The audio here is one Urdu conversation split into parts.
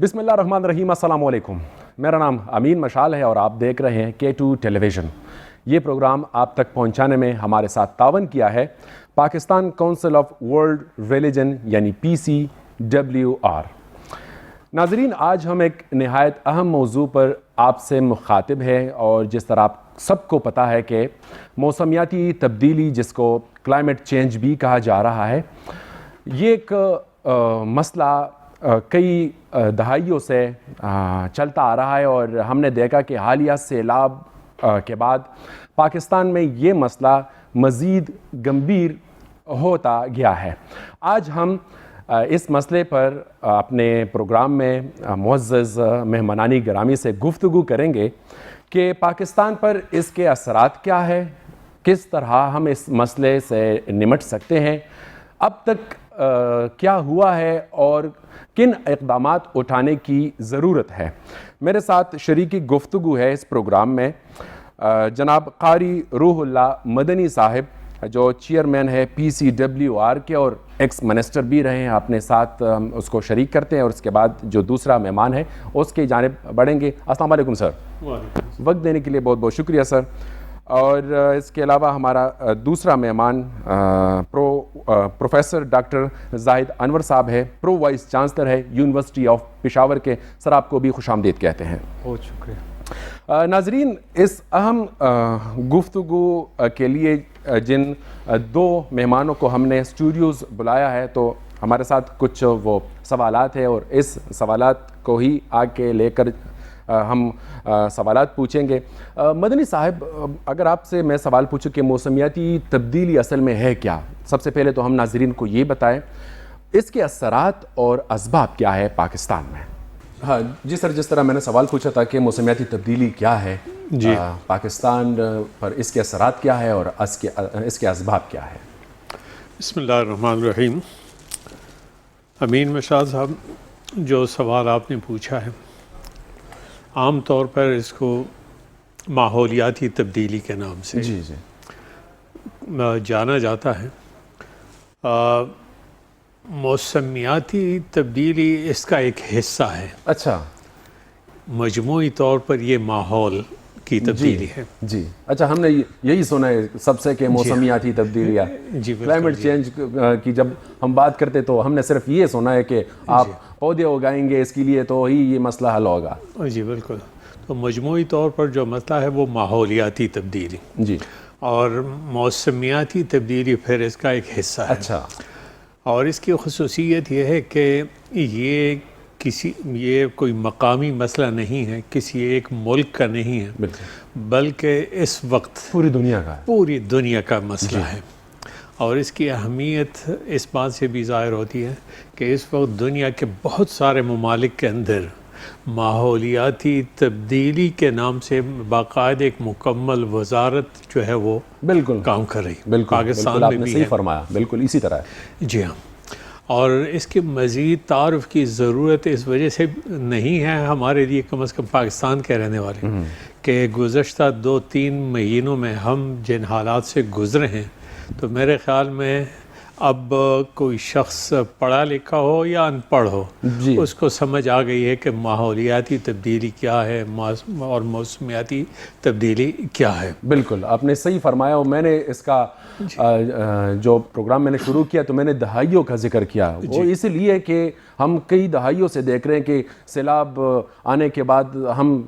بسم اللہ الرحمن الرحیم. السلام علیکم. میرا نام امین مشال ہے اور آپ دیکھ رہے ہیں K2 ٹیلی ویژن. یہ پروگرام آپ تک پہنچانے میں ہمارے ساتھ تعاون کیا ہے Pakistan council of world religion یعنی PCWR. ناظرین، آج ہم ایک نہایت اہم موضوع پر آپ سے مخاطب ہیں، اور جس طرح آپ سب کو پتہ ہے کہ موسمیاتی تبدیلی، جس کو کلائمیٹ چینج بھی کہا جا رہا ہے، یہ ایک مسئلہ کئی دہائیوں سے چلتا آ رہا ہے، اور ہم نے دیکھا کہ حالیہ سیلاب کے بعد پاکستان میں یہ مسئلہ مزید گمبھیر ہوتا گیا ہے. آج ہم اس مسئلے پر اپنے پروگرام میں معزز مہمانانی گرامی سے گفتگو کریں گے کہ پاکستان پر اس کے اثرات کیا ہے، کس طرح ہم اس مسئلے سے نمٹ سکتے ہیں، اب تک کیا ہوا ہے اور کن اقدامات اٹھانے کی ضرورت ہے. میرے ساتھ شریکی گفتگو ہے اس پروگرام میں جناب قاری روح اللہ مدنی صاحب، جو چیئرمین ہے PCWR کے اور ایکس منسٹر بھی رہے ہیں. اپنے ساتھ اس کو شریک کرتے ہیں، اور اس کے بعد جو دوسرا مہمان ہے اس کی جانب بڑھیں گے. السلام علیکم سر. وقت دینے کے لیے بہت بہت شکریہ سر. اور اس کے علاوہ ہمارا دوسرا مہمان پروفیسر ڈاکٹر زاہد انور صاحب ہے، پرو وائس چانسلر ہے یونیورسٹی آف پشاور کے. سر، آپ کو بھی خوش آمدید کہتے ہیں. بہت شکریہ. ناظرین، اس اہم گفتگو کے لیے جن دو مہمانوں کو ہم نے اسٹوڈیوز بلایا ہے، تو ہمارے ساتھ کچھ وہ سوالات ہیں، اور اس سوالات کو ہی آگے لے کر ہم سوالات پوچھیں گے. مدنی صاحب، اگر آپ سے میں سوال پوچھوں کہ موسمیاتی تبدیلی اصل میں ہے کیا، سب سے پہلے تو ہم ناظرین کو یہ بتائیں اس کے اثرات اور اسباب کیا ہے پاکستان میں. ہاں جی سر، جس طرح میں نے سوال پوچھا تھا کہ موسمیاتی تبدیلی کیا ہے جی، پاکستان پر، اس کے اثرات کیا ہے اور اس کے اسباب کیا ہے. بسم اللہ الرحمن الرحیم. امین مشال صاحب، جو سوال آپ نے پوچھا ہے، عام طور پر اس کو ماحولیاتی تبدیلی کے نام سے جی جی جانا جاتا ہے. موسمیاتی تبدیلی اس کا ایک حصہ ہے. اچھا، مجموعی طور پر یہ ماحول کی تبدیلی ہے. جی اچھا، ہم نے یہی سنا ہے سب سے کہ موسمیاتی تبدیلیاں، جی، کلائمیٹ چینج کی جب ہم بات کرتے تو ہم نے صرف یہ سنا ہے کہ آپ پودے اگائیں گے اس کے لیے تو ہی یہ مسئلہ حل ہوگا. جی بالکل. تو مجموعی طور پر جو مسئلہ ہے وہ ماحولیاتی تبدیلی، جی، اور موسمیاتی تبدیلی پھر اس کا ایک حصہ ہے. اچھا، اور اس کی خصوصیت یہ ہے کہ یہ کوئی مقامی مسئلہ نہیں ہے، کسی ایک ملک کا نہیں ہے، بالکل، بلکہ اس وقت پوری دنیا کا ہے. پوری دنیا کا مسئلہ ہے. اور اس کی اہمیت اس بات سے بھی ظاہر ہوتی ہے کہ اس وقت دنیا کے بہت سارے ممالک کے اندر ماحولیاتی تبدیلی کے نام سے باقاعدہ ایک مکمل وزارت جو ہے وہ بالکل کام کر رہی. بالکل، پاکستان آپ میں نے بھی صحیح ہے. فرمایا، بالکل اسی طرح ہے. جی ہاں. اور اس کے مزید تعارف کی ضرورت اس وجہ سے نہیں ہے ہمارے لیے، کم از کم پاکستان کے رہنے والے، کہ گزشتہ 2-3 مہینوں میں ہم جن حالات سے گزرے ہیں، تو میرے خیال میں اب کوئی شخص پڑھا لکھا ہو یا ان پڑھ ہو، جی، اس کو سمجھ آ گئی ہے کہ ماحولیاتی تبدیلی کیا ہے اور موسمیاتی تبدیلی کیا ہے. بالکل آپ نے صحیح فرمایا. اور میں نے اس کا جو پروگرام میں نے شروع کیا تو میں نے دہائیوں کا ذکر کیا. وہ اس لیے کہ ہم کئی دہائیوں سے دیکھ رہے ہیں کہ سیلاب آنے کے بعد ہم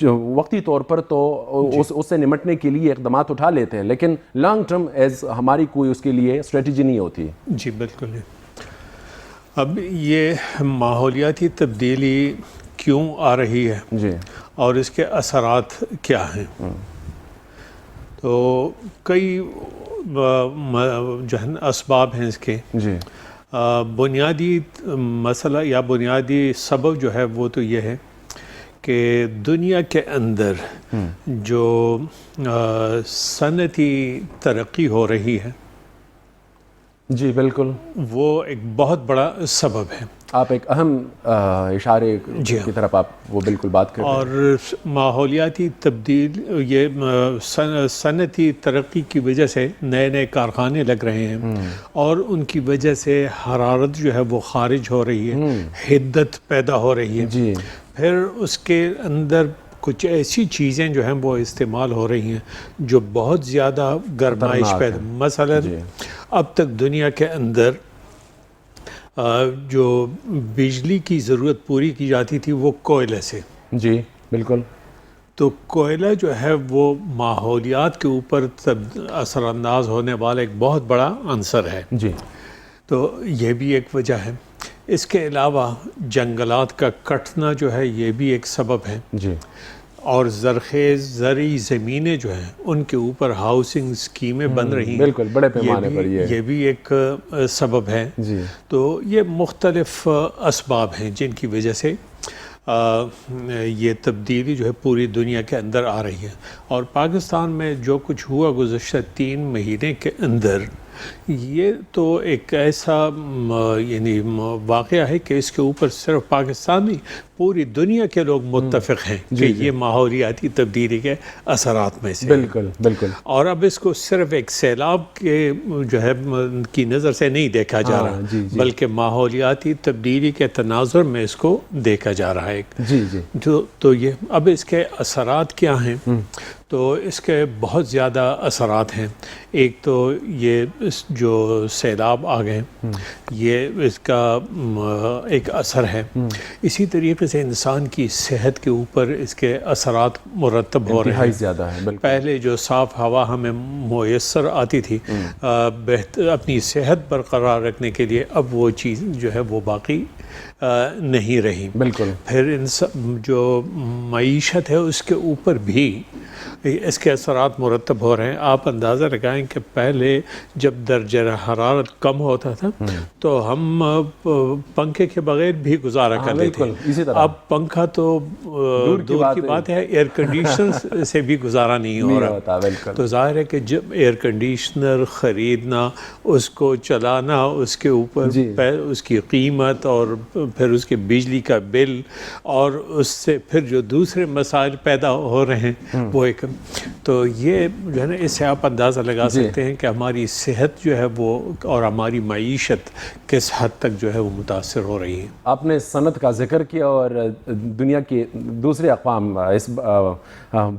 جو وقتی طور پر تو اس سے نمٹنے کے لیے اقدامات اٹھا لیتے ہیں، لیکن لانگ ٹرم ہماری کوئی اس کے لیے اسٹریٹجی نہیں ہوتی. جی بالکل. اب یہ ماحولیاتی تبدیلی کیوں آ رہی ہے جی، اور اس کے اثرات کیا ہیں؟ تو کئی جو ہے اسباب ہیں اس کے. جی، بنیادی مسئلہ یا بنیادی سبب جو ہے وہ تو یہ ہے کہ دنیا کے اندر جو صنعتی ترقی ہو رہی ہے، جی بالکل، وہ ایک بہت بڑا سبب ہے. آپ ایک اہم اشارے کی طرف آپ وہ بالکل بات کر رہے ہیں. اور ماحولیاتی تبدیل یہ صنعتی ترقی کی وجہ سے نئے نئے کارخانے لگ رہے ہیں اور ان کی وجہ سے حرارت جو ہے وہ خارج ہو رہی ہے, حدت پیدا ہو رہی ہے. جی. پھر اس کے اندر کچھ ایسی چیزیں جو ہیں وہ استعمال ہو رہی ہیں جو بہت زیادہ گرمائش پیدا. مثلا اب تک دنیا کے اندر جو بجلی کی ضرورت پوری کی جاتی تھی وہ کوئلے سے. جی بالکل. تو کوئلہ جو ہے وہ ماحولیات کے اوپر اثر انداز ہونے والا ایک بہت بڑا عنصر ہے. جی. تو یہ بھی ایک وجہ ہے. اس کے علاوہ جنگلات کا کٹنا جو ہے یہ بھی ایک سبب ہے. جی. اور زرخیز زرعی زمینیں جو ہیں ان کے اوپر ہاؤسنگ اسکیمیں بن رہی ہیں, بالکل بڑے پیمانے پر یہ بھی ایک سبب ہے. جی. تو یہ مختلف اسباب ہیں جن کی وجہ سے یہ تبدیلی جو ہے پوری دنیا کے اندر آ رہی ہے. اور پاکستان میں جو کچھ ہوا گزشتہ 3 مہینے کے اندر یہ تو ایک ایسا یعنی واقعہ ہے کہ اس کے اوپر صرف پاکستان نہیں پوری دنیا کے لوگ متفق ہیں کہ یہ ماحولیاتی تبدیلی کے اثرات میں سے. بالکل بالکل. اور اب اس کو صرف ایک سیلاب کے جو ہے کی نظر سے نہیں دیکھا جا رہا بلکہ ماحولیاتی تبدیلی کے تناظر میں اس کو دیکھا جا رہا ہے. جی جی. تو یہ اب اس کے اثرات کیا ہیں؟ تو اس کے بہت زیادہ اثرات ہیں. ایک تو یہ جو سیلاب آ گئے یہ اس کا ایک اثر ہے. اسی طریقے سے انسان کی صحت کے اوپر اس کے اثرات مرتب ہو رہے ہیں. زیادہ ہیں. پہلے جو صاف ہوا ہمیں میسر آتی تھی اپنی صحت برقرار رکھنے کے لیے اب وہ چیز جو ہے وہ باقی نہیں رہی. بالکل. پھر جو معیشت ہے اس کے اوپر بھی اس کے اثرات مرتب ہو رہے ہیں. آپ اندازہ لگائیں کہ پہلے جب درجہ حرارت کم ہوتا تھا تو ہم پنکھے کے بغیر بھی گزارا کر لیتے تھے. اب پنکھا تو دور کی بات ہے, ایئر کنڈیشنر سے بھی گزارا نہیں ہو رہا. تو ظاہر ہے کہ جب ایئر کنڈیشنر خریدنا, اس کو چلانا, اس کے اوپر اس کی قیمت اور پھر اس کے بجلی کا بل اور اس سے پھر جو دوسرے مسائل پیدا ہو رہے ہیں وہ ایک. تو یہ جو ہے نا اس سے آپ اندازہ لگا سکتے ہیں کہ ہماری صحت جو ہے وہ اور ہماری معیشت کس حد تک جو ہے وہ متاثر ہو رہی ہے. آپ نے صنعت کا ذکر کیا اور دنیا کی دوسرے اقوام اس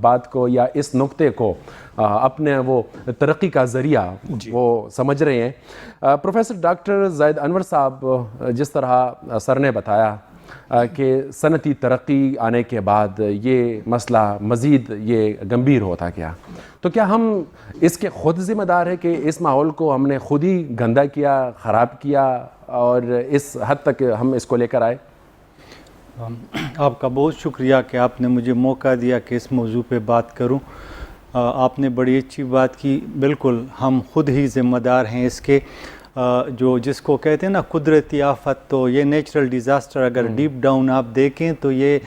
بات کو یا اس نقطے کو اپنے وہ ترقی کا ذریعہ وہ سمجھ رہے ہیں. پروفیسر ڈاکٹر زید انور صاحب, جس طرح سر نے بتایا کہ صنعتی ترقی آنے کے بعد یہ مسئلہ مزید یہ گمبھیر ہوتا گیا, تو کیا ہم اس کے خود ذمہ دار ہیں کہ اس ماحول کو ہم نے خود ہی گندا کیا, خراب کیا اور اس حد تک ہم اس کو لے کر آئے؟ آپ کا بہت شکریہ کہ آپ نے مجھے موقع دیا کہ اس موضوع پہ بات کروں. آپ نے بڑی اچھی بات کی. بالکل ہم خود ہی ذمہ دار ہیں اس کے. جو جس کو کہتے ہیں نا قدرتی آفت, تو یہ نیچرل ڈیزاسٹر اگر ڈیپ ڈاؤن آپ دیکھیں تو یہ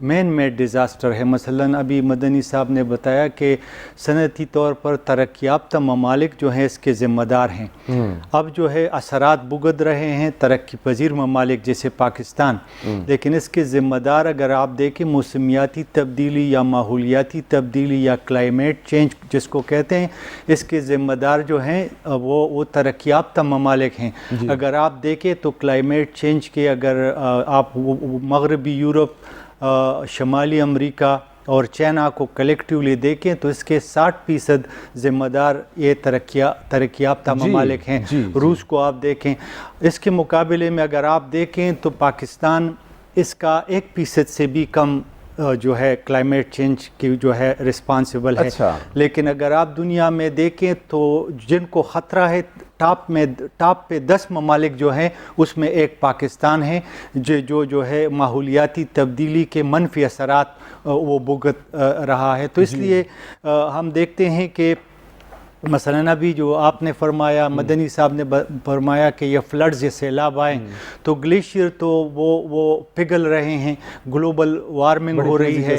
مین میڈ ڈیزاسٹر ہے. مثلاً ابھی مدنی صاحب نے بتایا کہ صنعتی طور پر ترقی یافتہ ممالک جو ہیں اس کے ذمہ دار ہیں. اب جو ہے اثرات بھگت رہے ہیں ترقی پذیر ممالک جیسے پاکستان, لیکن اس کے ذمہ دار اگر آپ دیکھیں موسمیاتی تبدیلی یا ماحولیاتی تبدیلی یا کلائمیٹ چینج جس کو کہتے ہیں, اس کے ذمہ دار جو ہیں وہ ترقی یافتہ ممالک ہیں. اگر آپ دیکھیں تو کلائمیٹ چینج کے اگر آپ مغربی یورپ, شمالی امریکہ اور چائنا کو کلیکٹیولی دیکھیں تو اس کے 60% ذمہ دار یہ ترقی یافتہ ممالک ہیں. روس کو آپ دیکھیں, اس کے مقابلے میں اگر آپ دیکھیں تو پاکستان اس کا 1% سے بھی کم جو ہے کلائمیٹ چینج کی جو ہے رسپانسبل ہے. لیکن اگر آپ دنیا میں دیکھیں تو جن کو خطرہ ہے ٹاپ پہ 10 ممالک جو ہیں اس میں ایک پاکستان ہے جو ہے ماحولیاتی تبدیلی کے منفی اثرات وہ بھگت رہا ہے. تو اس لیے ہم دیکھتے ہیں کہ مثلاً ابھی جو آپ نے فرمایا, مدنی صاحب نے فرمایا کہ یہ فلڈز یہ سیلاب آئے تو گلیشیئر تو وہ پگھل رہے ہیں, گلوبل وارمنگ ہو رہی ہے,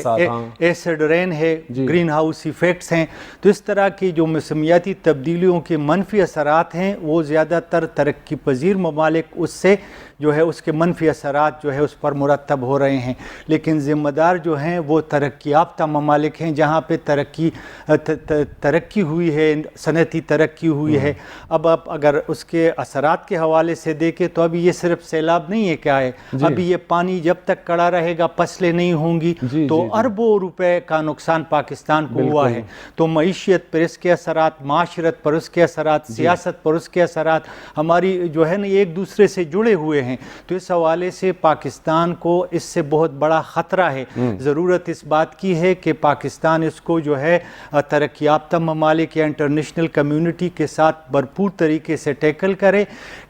ایسڈ رین ہے, گرین ہاؤس ایفیکٹس ہیں. تو اس طرح کی جو موسمیاتی تبدیلیوں کے منفی اثرات ہیں وہ زیادہ تر ترقی پذیر ممالک اس سے جو ہے اس کے منفی اثرات جو ہے اس پر مرتب ہو رہے ہیں، لیکن ذمہ دار جو ہیں وہ ترقی یافتہ ممالک ہیں جہاں پہ ترقی ہوئی ہے، صنعتی ترقی ہوئی ہے۔ اب آپ اگر اس کے اثرات کے حوالے سے دیکھیں تو ابھی یہ صرف سیلاب نہیں ہے کیا ہے، ابھی یہ پانی جب تک کڑا رہے گا، فصلیں نہیں ہوں گی تو اربوں روپے کا نقصان پاکستان کو ہوا ہے۔ تو معیشت پر اس کے اثرات، معاشرت پر اس کے اثرات، سیاست پر اس کے اثرات ہماری جو ہے نا ایک دوسرے سے جڑے ہوئے ہیں۔ تو اس حوالے سے پاکستان کو اس سے بہت بڑا خطرہ ہے۔ ضرورت اس بات کی ہے کہ پاکستان اس کو جو ہے ترقی یافتہ ممالک یا انٹرنیشنل کمیونٹی کے ساتھ بھرپور طریقے سے ٹیکل کرے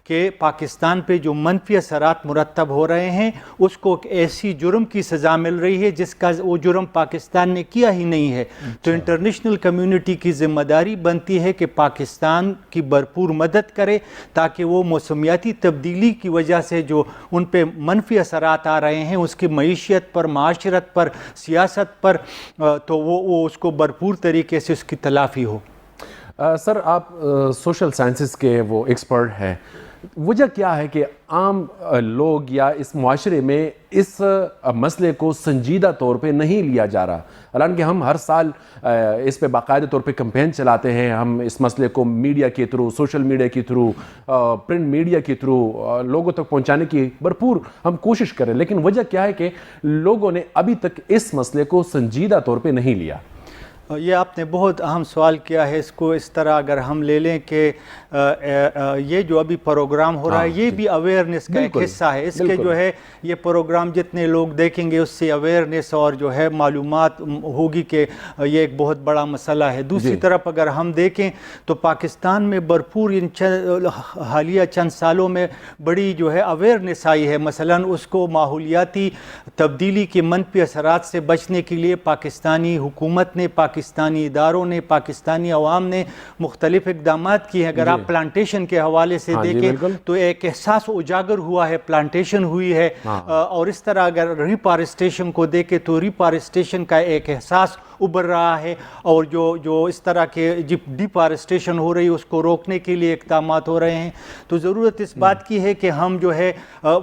کہ پاکستان پہ جو منفی اثرات مرتب ہو رہے ہیں اس کو ایک ایسی جرم کی سزا مل رہی ہے جس کا وہ جرم پاکستان نے کیا ہی نہیں ہے۔ تو انٹرنیشنل کمیونٹی کی ذمہ داری بنتی ہے کہ پاکستان کی بھرپور مدد کرے تاکہ وہ موسمیاتی تبدیلی کی وجہ سے جو ان پہ منفی اثرات آ رہے ہیں اس کی معیشت پر، معاشرت پر، سیاست پر، تو وہ اس کو بھرپور طریقے سے اس کی تلافی ہو۔ سر آپ سوشل سائنسز کے وہ ایکسپرٹ ہیں، وجہ کیا ہے کہ عام لوگ یا اس معاشرے میں اس مسئلے کو سنجیدہ طور پہ نہیں لیا جا رہا؟ حالانکہ ہم ہر سال اس پہ باقاعدہ طور پہ کمپین چلاتے ہیں، ہم اس مسئلے کو میڈیا کے تھرو، سوشل میڈیا کے تھرو، پرنٹ میڈیا کے تھرو لوگوں تک پہنچانے کی بھرپور ہم کوشش کریں، لیکن وجہ کیا ہے کہ لوگوں نے ابھی تک اس مسئلے کو سنجیدہ طور پہ نہیں لیا؟ یہ آپ نے بہت اہم سوال کیا ہے۔ اس کو اس طرح اگر ہم لے لیں کہ یہ جو ابھی پروگرام ہو رہا ہے یہ بھی اویئرنیس کا ایک حصہ ہے۔ اس کے جو ہے یہ پروگرام جتنے لوگ دیکھیں گے اس سے اویئرنیس اور جو ہے معلومات ہوگی کہ یہ ایک بہت بڑا مسئلہ ہے۔ دوسری طرف اگر ہم دیکھیں تو پاکستان میں بھرپور ان حالیہ چند سالوں میں بڑی جو ہے اویئرنیس آئی ہے۔ مثلاً اس کو ماحولیاتی تبدیلی کے منفی اثرات سے بچنے کے لیے پاکستانی حکومت نے، پاکستانی اداروں نے، پاکستانی عوام نے مختلف اقدامات کیے ہیں۔ اگر آپ پلانٹیشن کے حوالے سے دیکھیں تو ایک احساس اجاگر ہوا ہے، پلانٹیشن ہوئی ہے، اور اس طرح اگر ریفارسٹیشن کو دیکھیں تو ریفارسٹیشن کا ایک احساس ابھر رہا ہے، اور جو اس طرح کے ڈیفارسٹیشن ہو رہی ہے اس کو روکنے کے لیے اقدامات ہو رہے ہیں۔ تو ضرورت اس بات کی ہے کہ ہم جو ہے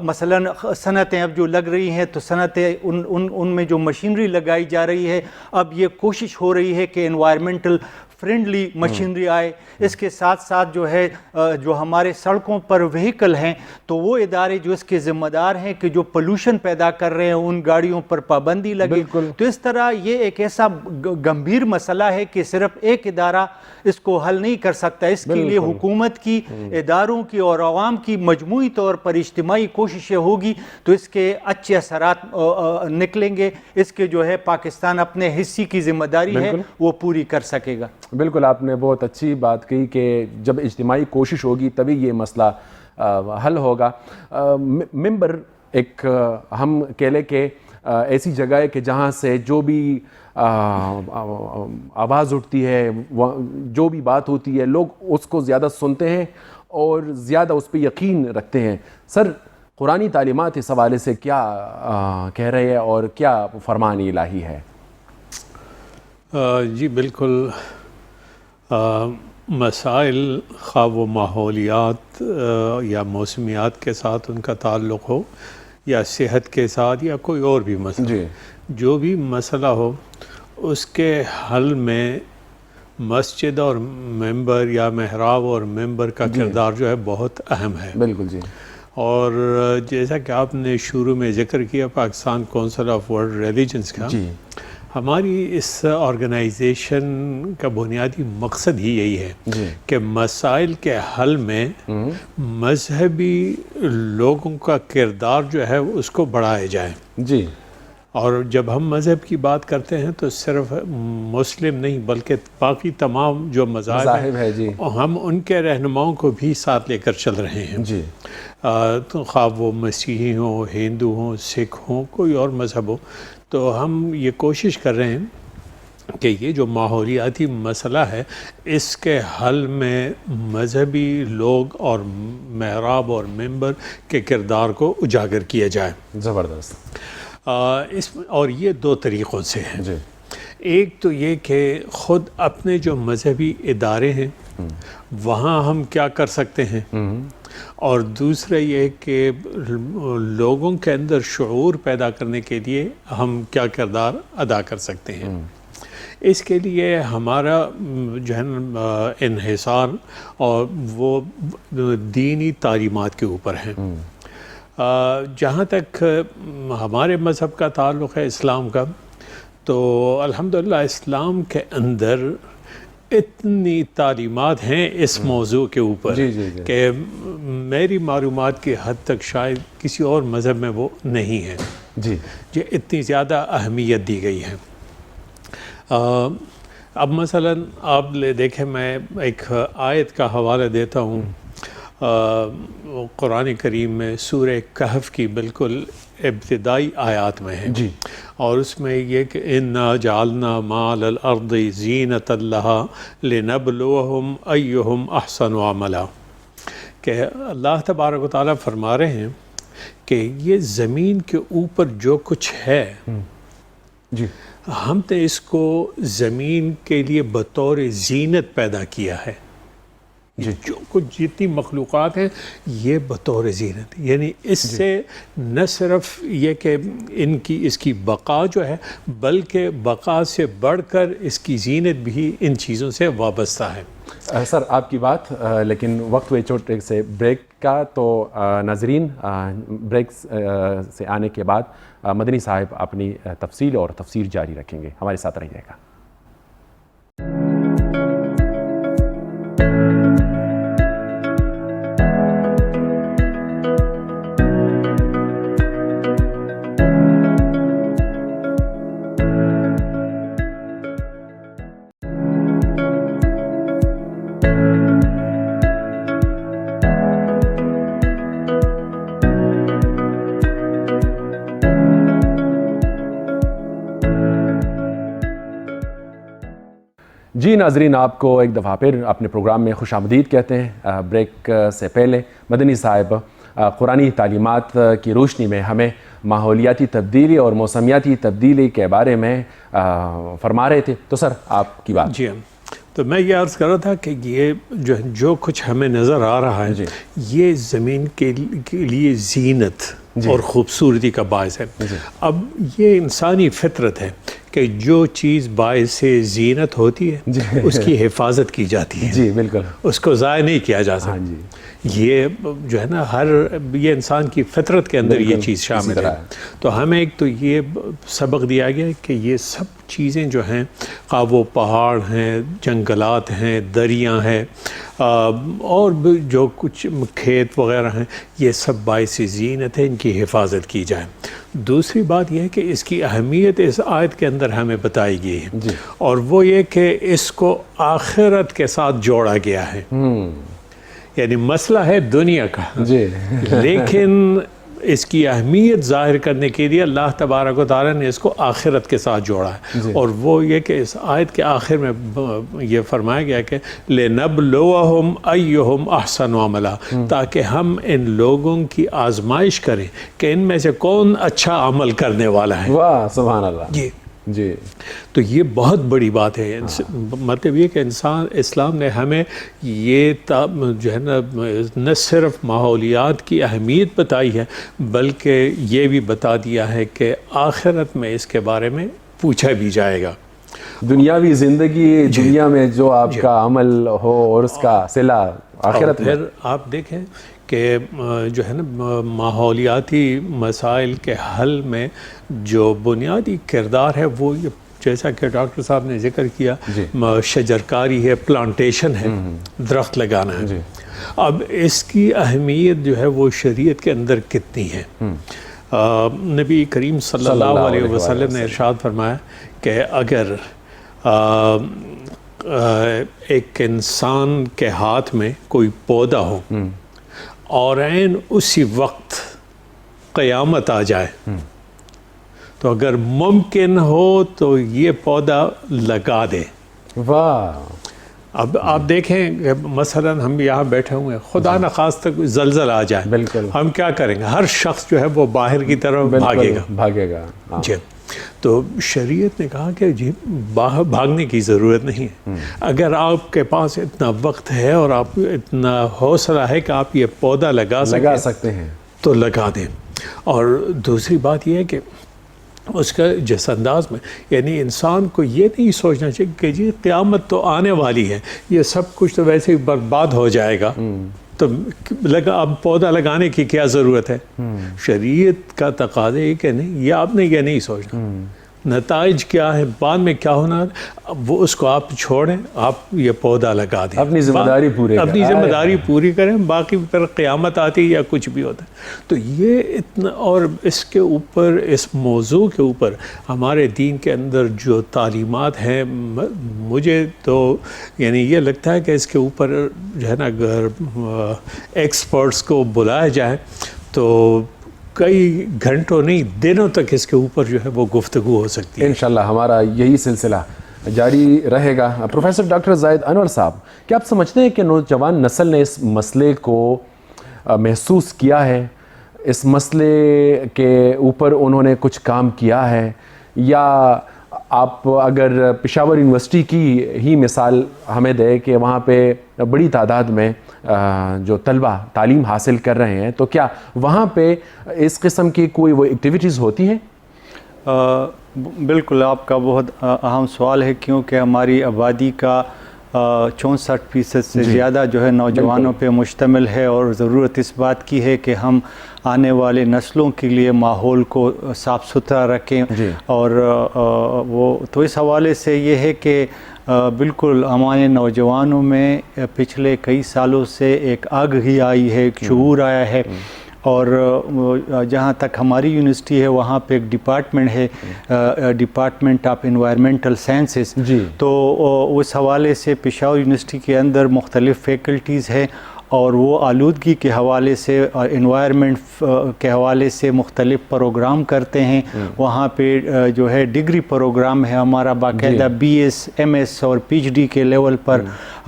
مثلاً صنعتیں اب جو لگ رہی ہیں تو صنعتیں ان میں جو مشینری لگائی جا رہی ہے اب یہ کوشش ہو رہی ہے کہ انوائرمنٹل فرینڈلی مشینری آئے۔ اس کے ساتھ ساتھ جو ہے جو ہمارے سڑکوں پر وہیکل ہیں تو وہ ادارے جو اس کے ذمہ دار ہیں کہ جو پولوشن پیدا کر رہے ہیں ان گاڑیوں پر پابندی لگے۔ تو اس طرح یہ ایک ایسا گمبھیر مسئلہ ہے کہ صرف ایک ادارہ اس کو حل نہیں کر سکتا۔ اس کے لیے حکومت کی، اداروں کی اور عوام کی مجموعی طور پر اجتماعی کوششیں ہوگی تو اس کے اچھے اثرات نکلیں گے۔ اس کے جو ہے پاکستان اپنے حصے کی ذمہ داری ہے وہ پوری کر سکے گا۔ بالکل، آپ نے بہت اچھی بات کہی کہ جب اجتماعی کوشش ہوگی تبھی یہ مسئلہ حل ہوگا۔ ممبر ایک ہم کہہ لیں کہ ایسی جگہ ہے کہ جہاں سے جو بھی آواز اٹھتی ہے، جو بھی بات ہوتی ہے، لوگ اس کو زیادہ سنتے ہیں اور زیادہ اس پہ یقین رکھتے ہیں۔ سر، قرآنی تعلیمات اس حوالے سے کیا کہہ رہے ہیں اور کیا فرمان الہی ہے؟ جی بالکل، مسائل خواہ وہ ماحولیات یا موسمیات کے ساتھ ان کا تعلق ہو یا صحت کے ساتھ یا کوئی اور بھی مسئلہ، جو بھی مسئلہ ہو اس کے حل میں مسجد اور ممبر یا محراب اور ممبر کا کردار جو ہے بہت اہم ہے۔ بالکل جی۔ اور جیسا کہ آپ نے شروع میں ذکر کیا Pakistan council of world religions کا، ہماری اس آرگنائزیشن کا بنیادی مقصد ہی یہی ہے کہ مسائل کے حل میں مذہبی لوگوں کا کردار جو ہے اس کو بڑھائے جائے۔ جی، اور جب ہم مذہب کی بات کرتے ہیں تو صرف مسلم نہیں بلکہ باقی تمام جو مذاہب ہیں جی، ہم ان کے رہنماؤں کو بھی ساتھ لے کر چل رہے ہیں جی، تو خواہ وہ مسیحی ہوں، ہندو ہوں، سکھ ہوں، کوئی اور مذہب ہو، تو ہم یہ کوشش کر رہے ہیں کہ یہ جو ماحولیاتی مسئلہ ہے اس کے حل میں مذہبی لوگ اور محراب اور ممبر کے کردار کو اجاگر کیا جائے۔ زبردست۔ اور یہ دو طریقوں سے ہے جی۔ ایک تو یہ کہ خود اپنے جو مذہبی ادارے ہیں وہاں ہم کیا کر سکتے ہیں، اور دوسرا یہ کہ لوگوں کے اندر شعور پیدا کرنے کے لیے ہم کیا کردار ادا کر سکتے ہیں. اس کے لیے ہمارا جو ہے انحصار اور وہ دینی تعلیمات کے اوپر ہیں. جہاں تک ہمارے مذہب کا تعلق ہے اسلام کا، تو الحمدللہ اسلام کے اندر اتنی تعلیمات ہیں اس موضوع کے اوپر کہ میری معلومات کی حد تک شاید کسی اور مذہب میں وہ نہیں ہے. یہ اتنی زیادہ اہمیت دی گئی ہے. اب مثلا آپ دیکھیں، میں ایک آیت کا حوالہ دیتا ہوں قرآن کریم میں سورہ کہف کی بالکل ابتدائی آیات میں ہے، اور اس میں یہ کہ اِنَّا جَعَلْنَا مَا عَلَى الْأَرْضِ زِينَةً لَهَا لِنَبْلُوَهُمْ أَيُّهُمْ أَحْسَنُ عَمَلًا، کہ اللہ تبارک و تعالیٰ فرما رہے ہیں کہ یہ زمین کے اوپر جو کچھ ہے ہم نے اس کو زمین کے لیے بطور زینت پیدا کیا ہے. جو کچھ جتنی مخلوقات ہیں یہ بطور زینت، یعنی اس سے نہ صرف یہ کہ اس کی بقا جو ہے، بلکہ بقا سے بڑھ کر اس کی زینت بھی ان چیزوں سے وابستہ ہے. سر آپ کی بات، لیکن وقت ہوئے چھوٹے سے بریک کا، تو ناظرین بریک سے آنے کے بعد مدنی صاحب اپنی تفصیل اور تفسیر جاری رکھیں گے. ہمارے ساتھ رہیے گا. جی ناظرین، آپ کو ایک دفعہ پھر اپنے پروگرام میں خوش آمدید کہتے ہیں. بریک سے پہلے مدنی صاحب قرآنی تعلیمات کی روشنی میں ہمیں ماحولیاتی تبدیلی اور موسمیاتی تبدیلی کے بارے میں فرما رہے تھے. تو سر آپ کی بات. جی ہاں، تو میں یہ عرض کر رہا تھا کہ یہ جو کچھ ہمیں نظر آ رہا ہے یہ زمین کے لیے زینت اور خوبصورتی کا باعث ہے. اب یہ انسانی فطرت ہے کہ جو چیز باعث زینت ہوتی ہے اس کی حفاظت کی جاتی ہے. جی بالکل، اس کو ضائع نہیں کیا جا سکتا. یہ جو ہے نا یہ انسان کی فطرت کے اندر یہ چیز شامل ہے. تو ہمیں ایک تو یہ سبق دیا گیا کہ یہ سب چیزیں جو ہیں، خواہ وہ پہاڑ ہیں، جنگلات ہیں، دریاں ہیں، اور جو کچھ کھیت وغیرہ ہیں، یہ سب باعث زینت ہے، ان کی حفاظت کی جائے. دوسری بات یہ ہے کہ اس کی اہمیت اس آیت کے اندر ہمیں بتائی گئی ہے، اور وہ یہ کہ اس کو آخرت کے ساتھ جوڑا گیا ہے. یعنی مسئلہ ہے دنیا کا، لیکن اس کی اہمیت ظاہر کرنے کے لیے اللہ تبارک و تعالیٰ نے اس کو آخرت کے ساتھ جوڑا ہے. اور وہ یہ کہ اس آیت کے آخر میں یہ فرمایا گیا کہ لِنَبْلُوَهُمْ أَيُّهُمْ أَحْسَنُ عَمَلًا، تاکہ ہم ان لوگوں کی آزمائش کریں کہ ان میں سے کون اچھا عمل کرنے والا ہے. واہ سبحان اللہ. جی تو یہ بہت بڑی بات ہے. مطلب یہ کہ اسلام نے ہمیں یہ جو ہے نا نہ صرف ماحولیات کی اہمیت بتائی ہے، بلکہ یہ بھی بتا دیا ہے کہ آخرت میں اس کے بارے میں پوچھا بھی جائے گا. دنیاوی زندگی، دنیا میں جو آپ کا عمل ہو اور اس کا صلہ آخرت میں. پھر آپ دیکھیں کہ جو ہے نا ماحولیاتی مسائل کے حل میں جو بنیادی کردار ہے وہ جیسا کہ ڈاکٹر صاحب نے ذکر کیا، شجرکاری ہے، پلانٹیشن ہے، درخت لگانا ہے. اب اس کی اہمیت جو ہے وہ شریعت کے اندر کتنی ہے. نبی کریم صلی اللہ علیہ وسلم نے ارشاد فرمایا کہ اگر ایک انسان کے ہاتھ میں کوئی پودا ہو اور عین اسی وقت قیامت آ جائے، تو اگر ممکن ہو تو یہ پودا لگا دے. واہ. اب آپ دیکھیں کہ مثلا ہم یہاں بیٹھے ہوئے ہیں، خدا نخواستہ کوئی زلزلہ آ جائے، بالکل ہم کیا کریں گے؟ ہر شخص جو ہے وہ باہر کی طرف بھاگے گا. بھاگے گا. جی. تو شریعت نے کہا کہ جی بھاگنے کی ضرورت نہیں ہے. اگر آپ کے پاس اتنا وقت ہے اور آپ اتنا حوصلہ ہے کہ آپ یہ پودا لگا سکتے ہیں تو لگا دیں. اور دوسری بات یہ ہے کہ اس کا جس انداز میں یعنی انسان کو یہ نہیں سوچنا چاہیے کہ جی قیامت تو آنے والی ہے, یہ سب کچھ تو ویسے ہی برباد ہو جائے گا, تو اب پودا لگانے کی کیا ضرورت ہے. شریعت کا تقاضا ہے کہ نہیں, یہ آپ نے یہ نہیں سوچنا نتائج کیا ہے, بعد میں کیا ہونا, وہ اس کو آپ چھوڑیں, آپ یہ پودا لگا دیں, اپنی ذمہ داری پوری کریں, باقی پھر قیامت آتی یا کچھ بھی ہوتا ہے. تو یہ اتنا, اور اس کے اوپر, اس موضوع کے اوپر ہمارے دین کے اندر جو تعلیمات ہیں, مجھے تو یعنی یہ لگتا ہے کہ اس کے اوپر جو ہے نا اگر ایکسپرٹس کو بلایا جائے تو کئی گھنٹوں نہیں دنوں تک اس کے اوپر جو ہے وہ گفتگو ہو سکتی ہے. انشاءاللہ ہمارا یہی سلسلہ جاری رہے گا. پروفیسر ڈاکٹر زاہد انور صاحب, کیا آپ سمجھتے ہیں کہ نوجوان نسل نے اس مسئلے کو محسوس کیا ہے, اس مسئلے کے اوپر انہوں نے کچھ کام کیا ہے, یا آپ اگر پشاور یونیورسٹی کی ہی مثال ہمیں دیں کہ وہاں پہ بڑی تعداد میں جو طلبہ تعلیم حاصل کر رہے ہیں, تو کیا وہاں پہ اس قسم کی کوئی وہ ایکٹیویٹیز ہوتی ہیں؟ بالکل, آپ کا بہت اہم سوال ہے, کیونکہ ہماری آبادی کا 64% سے زیادہ جو ہے نوجوانوں پہ مشتمل ہے, اور ضرورت اس بات کی ہے کہ ہم آنے والے نسلوں کے لیے ماحول کو صاف ستھرا رکھیں. اور وہ تو اس حوالے سے یہ ہے کہ بالکل ہمارے نوجوانوں میں پچھلے کئی سالوں سے ایک آگہی آئی ہے, ایک شعور آیا ہے. اور جہاں تک ہماری یونیورسٹی ہے وہاں پہ ایک ڈپارٹمنٹ ہے, ڈپارٹمنٹ آف انوائرمنٹل سائنسز. تو اس حوالے سے پشاور یونیورسٹی کے اندر مختلف فیکلٹیز ہیں, اور وہ آلودگی کے حوالے سے, انوائرمنٹ کے حوالے سے مختلف پروگرام کرتے ہیں. وہاں پہ جو ہے ڈگری پروگرام ہے ہمارا, باقاعدہ BS, MS اور PhD کے لیول پر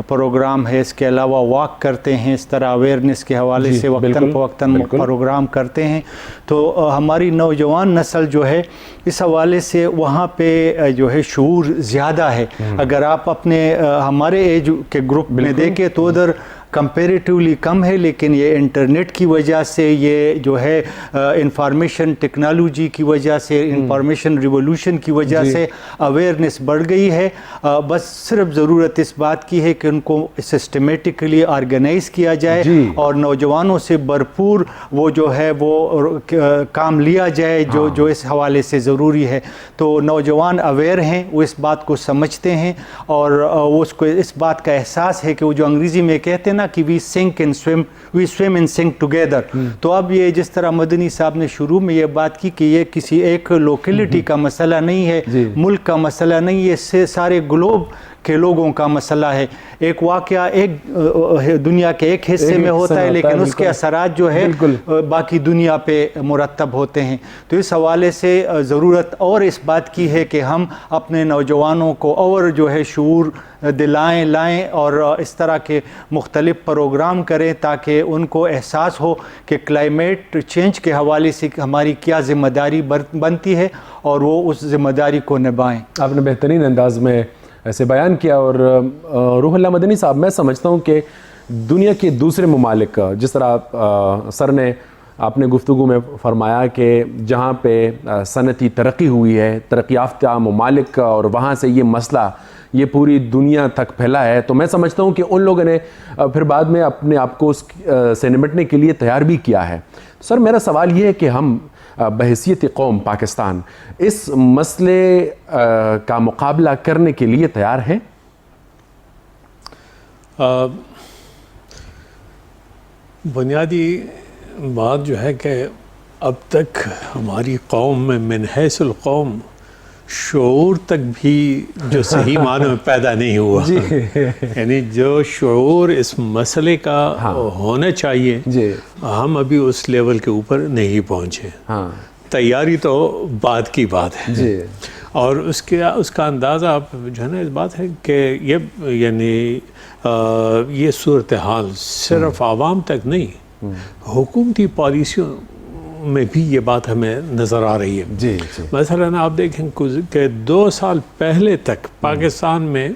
پروگرام ہے. اس کے علاوہ واک کرتے ہیں, اس طرح اویئرنیس کے حوالے سے وقتاً فوقتاً پروگرام کرتے ہیں. تو ہماری نوجوان نسل جو ہے اس حوالے سے وہاں پہ جو ہے شعور زیادہ ہے. اگر آپ اپنے ہمارے ایج کے گروپ میں دیکھیں تو ادھر کمپیریٹیولی کم ہے, لیکن یہ انٹرنیٹ کی وجہ سے, یہ جو ہے انفارمیشن ٹیکنالوجی کی وجہ سے, انفارمیشن ریولوشن کی وجہ سے اویئرنیس بڑھ گئی ہے. بس صرف ضرورت اس بات کی ہے کہ ان کو سسٹمیٹکلی آرگنائز کیا جائے, اور نوجوانوں سے بھرپور وہ جو ہے وہ کام لیا جائے جو اس حوالے سے ضروری ہے. تو نوجوان اویئر ہیں, وہ اس بات کو سمجھتے ہیں, اور وہ اس کو اس بات کا احساس ہے کہ وہ جو انگریزی میں کہتے ہیں کہ we swim and sink together. تو اب یہ جس طرح مدنی صاحب نے شروع میں یہ بات کی کہ یہ کسی ایک لوکیلٹی کا مسئلہ نہیں ہے, ملک کا مسئلہ نہیں ہے, اس سے سارے گلوب کے لوگوں کا مسئلہ ہے. ایک واقعہ ایک دنیا کے ایک حصے میں ہوتا ہے, لیکن اس کے اثرات جو ہے باقی دنیا پہ مرتب ہوتے ہیں. تو اس حوالے سے ضرورت اور اس بات کی ہے کہ ہم اپنے نوجوانوں کو اور جو ہے شعور لائیں, اور اس طرح کے مختلف پروگرام کریں تاکہ ان کو احساس ہو کہ کلائمیٹ چینج کے حوالے سے ہماری کیا ذمہ داری بنتی ہے, اور وہ اس ذمہ داری کو نبھائیں. آپ نے بہترین انداز میں ایسے بیان کیا. اور روح اللہ مدنی صاحب, میں سمجھتا ہوں کہ دنیا کے دوسرے ممالک, جس طرح سر نے آپ نے گفتگو میں فرمایا کہ جہاں پہ صنعتی ترقی ہوئی ہے, ترقی یافتہ ممالک, اور وہاں سے یہ مسئلہ یہ پوری دنیا تک پھیلا ہے, تو میں سمجھتا ہوں کہ ان لوگوں نے پھر بعد میں اپنے آپ کو اس سے نمٹنے کے لیے تیار بھی کیا ہے. سر میرا سوال یہ ہے کہ ہم بحیثیت قوم پاکستان اس مسئلے کا مقابلہ کرنے کے لیے تیار ہیں؟ بنیادی بات جو ہے کہ اب تک ہماری قوم میں من حیث القوم شعور تک بھی جو صحیح معنی میں پیدا نہیں ہوا. یعنی جو شعور اس مسئلے کا ہونا چاہیے, ہم ابھی اس لیول کے اوپر نہیں پہنچے. تیاری تو بات کی بات ہے, اور اس کا اندازہ آپ جو ہے نا اس بات ہے کہ یہ صورتحال صرف عوام تک نہیں, حکومتی پالیسیوں میں بھی یہ بات ہمیں نظر آ رہی ہے. جی جی. مثلاً آپ دیکھیں کہ 2 سال پہلے تک پاکستان میں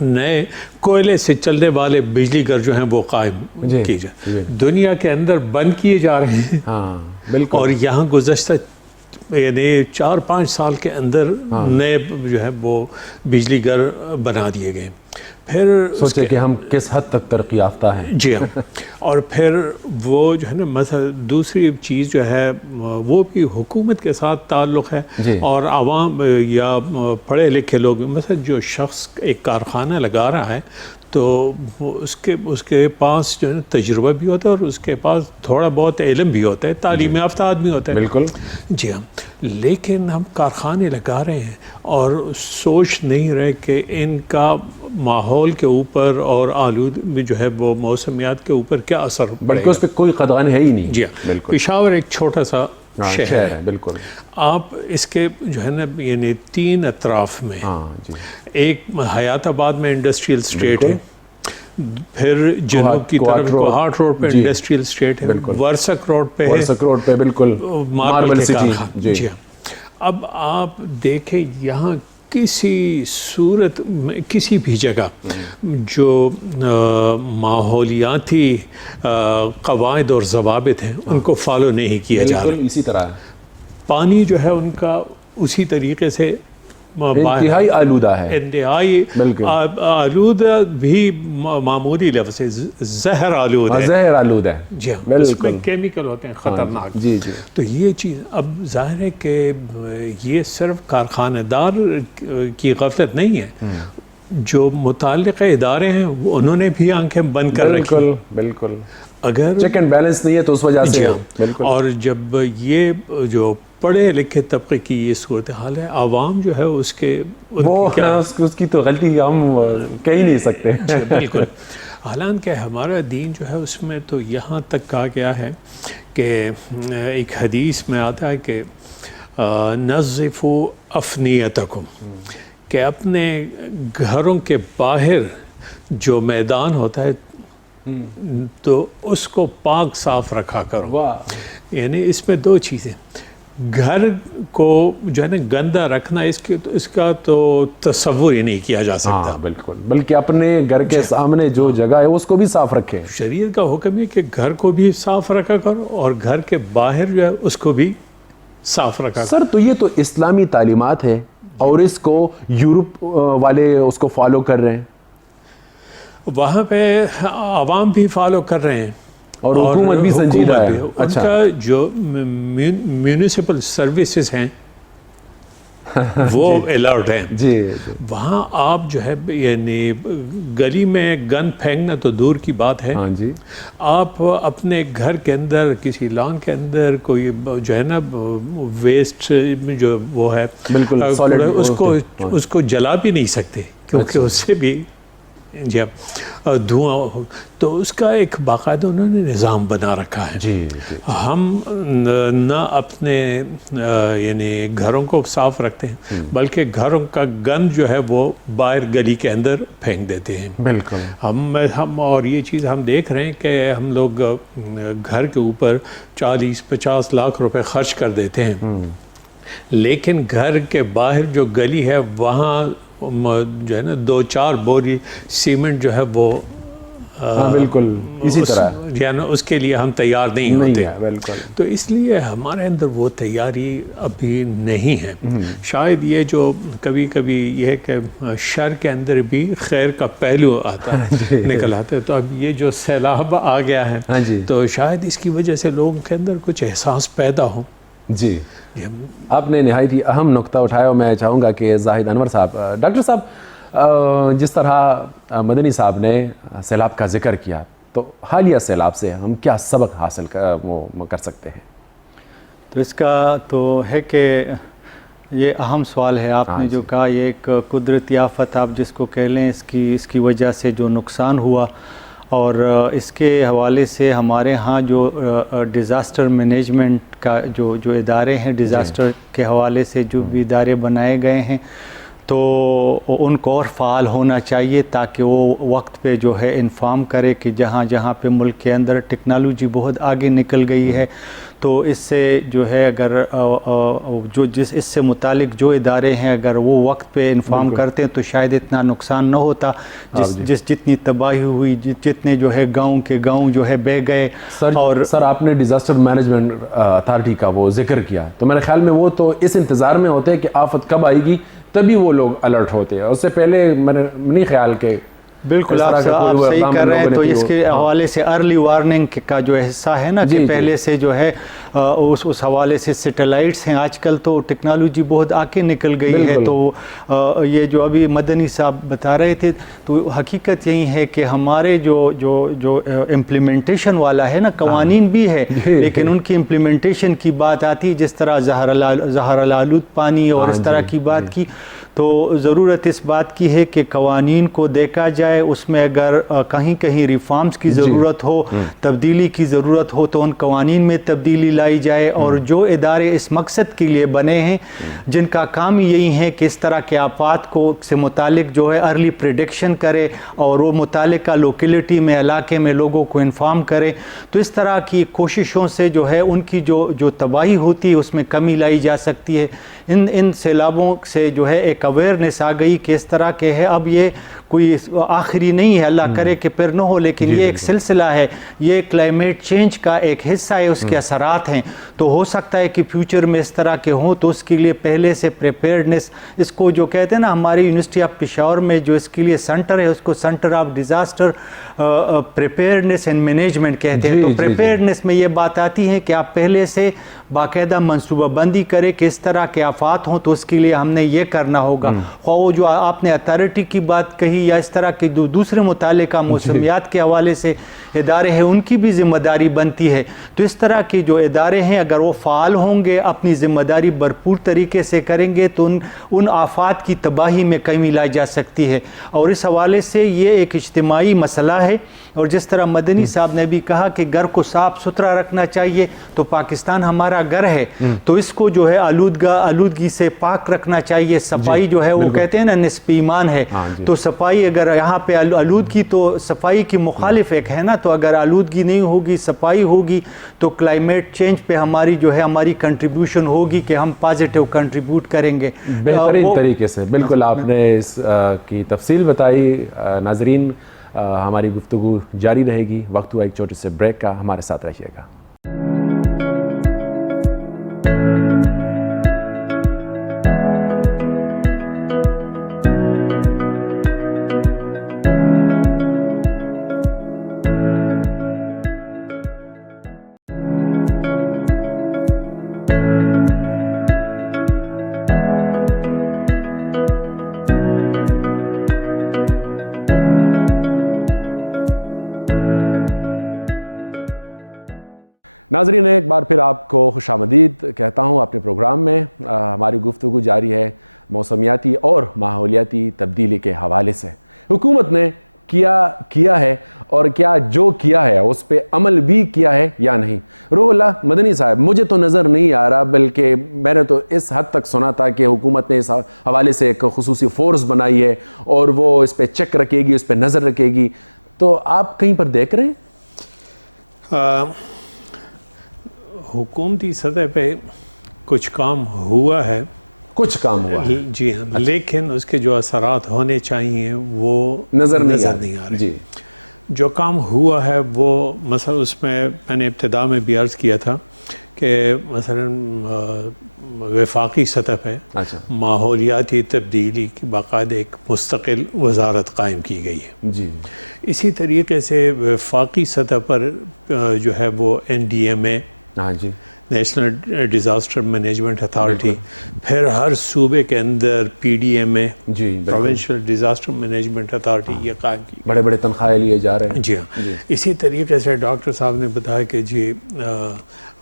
نئے کوئلے سے چلنے والے بجلی گھر جو ہیں وہ قائم کیے جائیں. دنیا کے اندر بند کیے جا رہے ہیں. ہاں بالکل. اور یہاں گزشتہ یعنی 4-5 سال کے اندر نئے جو ہے وہ بجلی گھر بنا دیے گئے. پھر سوچے کہ ہم کس حد تک ترقی یافتہ ہیں. جی ہاں. اور پھر وہ جو ہے نا مثلا دوسری چیز جو ہے وہ بھی حکومت کے ساتھ تعلق ہے. اور عوام یا پڑھے لکھے لوگ مثلا جو شخص ایک کارخانہ لگا رہا ہے تو اس کے پاس جو ہے تجربہ بھی ہوتا ہے اور اس کے پاس تھوڑا بہت علم بھی ہوتا ہے, تعلیم یافتہ آدمی ہوتا ہے. بالکل. جی ہاں. لیکن ہم کارخانے لگا رہے ہیں اور سوچ نہیں رہے کہ ان کا ماحول کے اوپر اور آلودگی جو ہے وہ موسمیات کے اوپر کیا اثر پڑے گا. بلکہ اس پہ کوئی قدغن ہے ہی نہیں. جی ہاں. پشاور ایک چھوٹا سا شہر ہے. بالکل. آپ اس کے جو ہے نا یعنی 3 اطراف میں ایک حیات آباد میں انڈسٹریل اسٹیٹ ہے, پھر جنوب کی طرف کوہاٹ روڈ پہ انڈسٹریل اسٹیٹ ہے, ورسک روڈ پہ بالکل ماربل سٹی. جی ہاں. اب آپ دیکھیں یہاں کسی صورت میں کسی بھی جگہ جو ماحولیاتی قواعد اور ضوابط ہیں ان کو فالو نہیں کیا جا رہا. اسی طرح پانی جو ہے ان کا اسی طریقے سے انتہائی آلودہ ہے. انتہائی آلودہ بھی معمولی لفظ ہے, زہر آلود ہے. زہر آلود ہے. جی ہاں. اس میں کیمیکل ہوتے ہیں خطرناک. جی جی. تو یہ چیز اب ظاہر ہے کہ یہ صرف کارخانہ دار کی غفلت نہیں ہے, جو متعلقہ ادارے ہیں انہوں نے بھی آنکھیں بند کر رکھی. بالکل بالکل. اگر چیک اینڈ بیلنس نہیں ہے تو اس وجہ سے. بالکل. اور جب یہ جو پڑھے لکھے طبقے کی یہ صورتحال ہے, عوام جو ہے اس کی تو غلطی ہم کہہ ہی نہیں سکتے. بالکل. حالانکہ ہمارا دین جو ہے اس میں تو یہاں تک کہا گیا ہے کہ ایک حدیث میں آتا ہے کہ نظفوا افنیتکم, کہ اپنے گھروں کے باہر جو میدان ہوتا ہے تو اس کو پاک صاف رکھا کرو. یعنی اس میں 2 چیزیں, گھر کو جو ہے نا گندہ رکھنا اس کا تو تصور ہی نہیں کیا جا سکتا. بالکل. بلکہ اپنے گھر کے سامنے جو جگہ ہے اس کو بھی صاف رکھے. شریعت کا حکم ہے کہ گھر کو بھی صاف رکھا کرو اور گھر کے باہر جو ہے اس کو بھی صاف رکھا کرو. سر تو یہ تو اسلامی تعلیمات ہے اور اس کو یورپ والے اس کو فالو کر رہے ہیں, وہاں پہ عوام بھی فالو کر رہے ہیں اور حکومت بھی سنجیدہ ہے. ان کا جو میونسپل سروسز ہیں وہ الرٹ ہیں. جی. وہاں آپ جو ہے یعنی گلی میں گند پھینکنا تو دور کی بات ہے. جی. آپ اپنے گھر کے اندر کسی لان کے اندر کوئی جو ہے نا ویسٹ جو وہ ہے بالکل اس کو جلا بھی نہیں سکتے کیونکہ اس سے بھی جب دھواں, تو اس کا ایک باقاعدہ انہوں نے نظام بنا رکھا ہے. جی. ہم نہ اپنے یعنی گھروں کو صاف رکھتے ہیں بلکہ گھروں کا گند جو ہے وہ باہر گلی کے اندر پھینک دیتے ہیں. بالکل. ہم اور یہ چیز ہم دیکھ رہے ہیں کہ ہم لوگ گھر کے اوپر 40-50 لاکھ روپے خرچ کر دیتے ہیں, لیکن گھر کے باہر جو گلی ہے وہاں جو ہے نا 2-4 بوری سیمنٹ جو ہے وہ بالکل اسی طرح یعنی اس کے لیے ہم تیار نہیں ہوتے. بالکل. تو اس لیے ہمارے اندر وہ تیاری ابھی نہیں ہے. شاید یہ جو کبھی کبھی یہ ہے کہ شر کے اندر بھی خیر کا پہلو آتا ہے نکل آتا ہے, تو اب یہ جو سیلاب آ گیا ہے تو شاید اس کی وجہ سے لوگوں کے اندر کچھ احساس پیدا ہو. جی. آپ نے نہایت ہی اہم نقطہ اٹھایا اور میں چاہوں گا کہ زاہد انور صاحب, ڈاکٹر صاحب, جس طرح مدنی صاحب نے سیلاب کا ذکر کیا تو حالیہ سیلاب سے ہم کیا سبق حاصل کر سکتے ہیں؟ تو اس کا تو ہے کہ یہ اہم سوال ہے آپ نے جو کہا, یہ ایک قدرتی آفت آپ جس کو کہہ لیں, اس کی وجہ سے جو نقصان ہوا اور اس کے حوالے سے ہمارے ہاں جو ڈیزاسٹر مینجمنٹ کا جو ادارے ہیں ڈیزاسٹر کے حوالے سے جو بھی ادارے بنائے گئے ہیں تو ان کو اور فعال ہونا چاہیے تاکہ وہ وقت پہ جو ہے انفارم کرے کہ جہاں جہاں پہ ملک کے اندر ٹیکنالوجی بہت آگے نکل گئی ہے تو اس سے جو ہے اگر جو اس سے متعلق جو ادارے ہیں اگر وہ وقت پہ انفارم کرتے ہیں تو شاید اتنا نقصان نہ ہوتا جتنی تباہی ہوئی، جتنے جو ہے گاؤں کے گاؤں جو ہے بہہ گئے. اور سر آپ نے ڈیزاسٹر مینجمنٹ اتھارٹی کا وہ ذکر کیا، تو میرے خیال میں وہ تو اس انتظار میں ہوتے ہیں کہ آفت کب آئے گی تبھی وہ لوگ الرٹ ہوتے ہیں، اس سے پہلے میں نے نہیں خیال کہ بالکل آپ صحیح کر رہے ہیں. تو اس کے حوالے سے ارلی وارننگ کا جو حصہ ہے نا کہ پہلے سے جو ہے اس حوالے سے سیٹلائٹس ہیں. آج کل تو ٹیکنالوجی بہت آگے نکل گئی ہے. تو یہ جو ابھی مدنی صاحب بتا رہے تھے تو حقیقت یہی ہے کہ ہمارے جو امپلیمنٹیشن والا ہے نا، قوانین بھی ہے لیکن ان کی امپلیمنٹیشن کی بات آتی ہے، جس طرح زہر الآلود پانی اور اس طرح کی بات کی، تو ضرورت اس بات کی ہے کہ قوانین کو دیکھا جائے، اس میں اگر کہیں کہیں ریفارمز کی ضرورت ہو، تبدیلی کی ضرورت ہو تو ان قوانین میں تبدیلی لائی جائے. اور جو ادارے اس مقصد کے لیے بنے ہیں، جن کا کام یہی ہے کہ اس طرح کے آفات کو سے متعلق جو ہے ارلی پریڈکشن کرے اور وہ متعلقہ لوکیلٹی میں، علاقے میں لوگوں کو انفارم کرے، تو اس طرح کی کوششوں سے جو ہے ان کی جو تباہی ہوتی ہے اس میں کمی لائی جا سکتی ہے. ان سیلابوں سے جو ہے ایک اویئرنیس آ گئی کہ اس طرح کے ہے. اب یہ کوئی آخری نہیں ہے، اللہ کرے کہ پھر نہ ہو، لیکن یہ ایک سلسلہ ہے، یہ کلائمیٹ چینج کا ایک حصہ ہے، اس کے اثرات ہیں. تو ہو سکتا ہے کہ فیوچر میں اس طرح کے ہوں، تو اس کے لیے پہلے سے پریپیئرڈنس، اس کو جو کہتے ہیں نا ہماری یونیورسٹی آف پشاور میں جو اس کے لیے سینٹر ہے، اس کو centre of disaster preparedness and management کہتے ہیں. تو پریپیئرڈنس میں یہ بات آتی ہے کہ آپ پہلے سے باقاعدہ منصوبہ بندی کرے کہ اس طرح کے آفات ہوں تو اس کے لیے ہم نے یہ کرنا ہوگا. خواہ وہ جو آپ نے اتھارٹی کی بات کہی یا اس طرح کے دوسرے متعلقہ موسمیات کے حوالے سے ادارے ہیں، ان کی بھی ذمہ داری بنتی ہے. تو اس طرح کے جو ادارے ہیں اگر وہ فعال ہوں گے، اپنی ذمہ داری بھرپور طریقے سے کریں گے تو ان آفات کی تباہی میں کمی لائی جا سکتی ہے. اور اس حوالے سے یہ ایک اجتماعی مسئلہ ہے. اور جس طرح مدنی صاحب نے بھی کہا کہ گھر کو صاف ستھرا رکھنا چاہیے، تو پاکستان ہمارا گھر ہے تو اس کو جو ہے آلودگی سے پاک رکھنا چاہیے. صفائی جو ہے وہ کہتے ہیں نا نصف ایمان ہے. تو صفائی اگر یہاں پہ آلودگی تو صفائی کی مخالف ایک ہے نا، تو اگر آلودگی نہیں ہوگی، صفائی ہوگی تو کلائمیٹ چینج پہ ہماری جو ہے ہماری کنٹریبیوشن ہوگی کہ ہم پازیٹیو کنٹریبیوٹ کریں گے بہترین طریقے سے. بالکل آپ نے اس کی تفصیل بتائی. ناظرین ہماری گفتگو جاری رہے گی، وقت ہوا ایک چھوٹے سے بریک کا، ہمارے ساتھ رہیے گا. ناظرین ایک بار پھر آپ کو خوش آمدید کہتا ہوں اپنے پروگرام میں. ہماری گفتگو جاری ہے موسمیاتی اور ماحولیاتی تبدیلی کے حوالے سے. حکومت نے کیا ہے اور کیا جو کیا ہے اس پہ عمل بھی کیا ہے یا نہیں. روح اللہ مدنی صاحب، مجھے تو نظر نہیں آ رہا، بلکہ میں نے تو اس حد تک سنا تھا کہ حکومت نے اس حوالے سے ایک خصوصی فورس بنائی ہے اور وہ اس پہ چیک رکھے گی، اس پہ نظر رکھے گی. تو آپ کہیں پر دیکھ رہے ہیں؟ حکومتی سطح پہ کچھ کام ہوا ہے، کچھ کام ہوا ہے جی ہاں، لیکن اس کے جو اثرات ہونے چاہیے وہ نظر نہیں آ رہے. جی جو کام ہوا ہے وہ مثلا اس میں نے ابتدا میں بھی عرض کیا تھا کہ مثلا وفاقی سطح پہ ماحولیاتی تبدیلی کی باقاعدہ ایک مستقل وزارت قائم کی گئی ہے. جی اسی طریقے سے وفاقی سطح پر جو ہے وہ NDMA، جی نیشنل ڈیزاسٹر مینجمنٹ اتھارٹی، پھر ہر صوبے کے اندر PDMA، جی پروونشل ڈیزاسٹر مینجمنٹ اتھارٹی، یہ قائم کی. بڑے بڑے تنخواہیں لیے جا رہے ہیں. جی ہاں. اسی طریقے سے ڈاکٹر صاحب نے بتایا کہ جی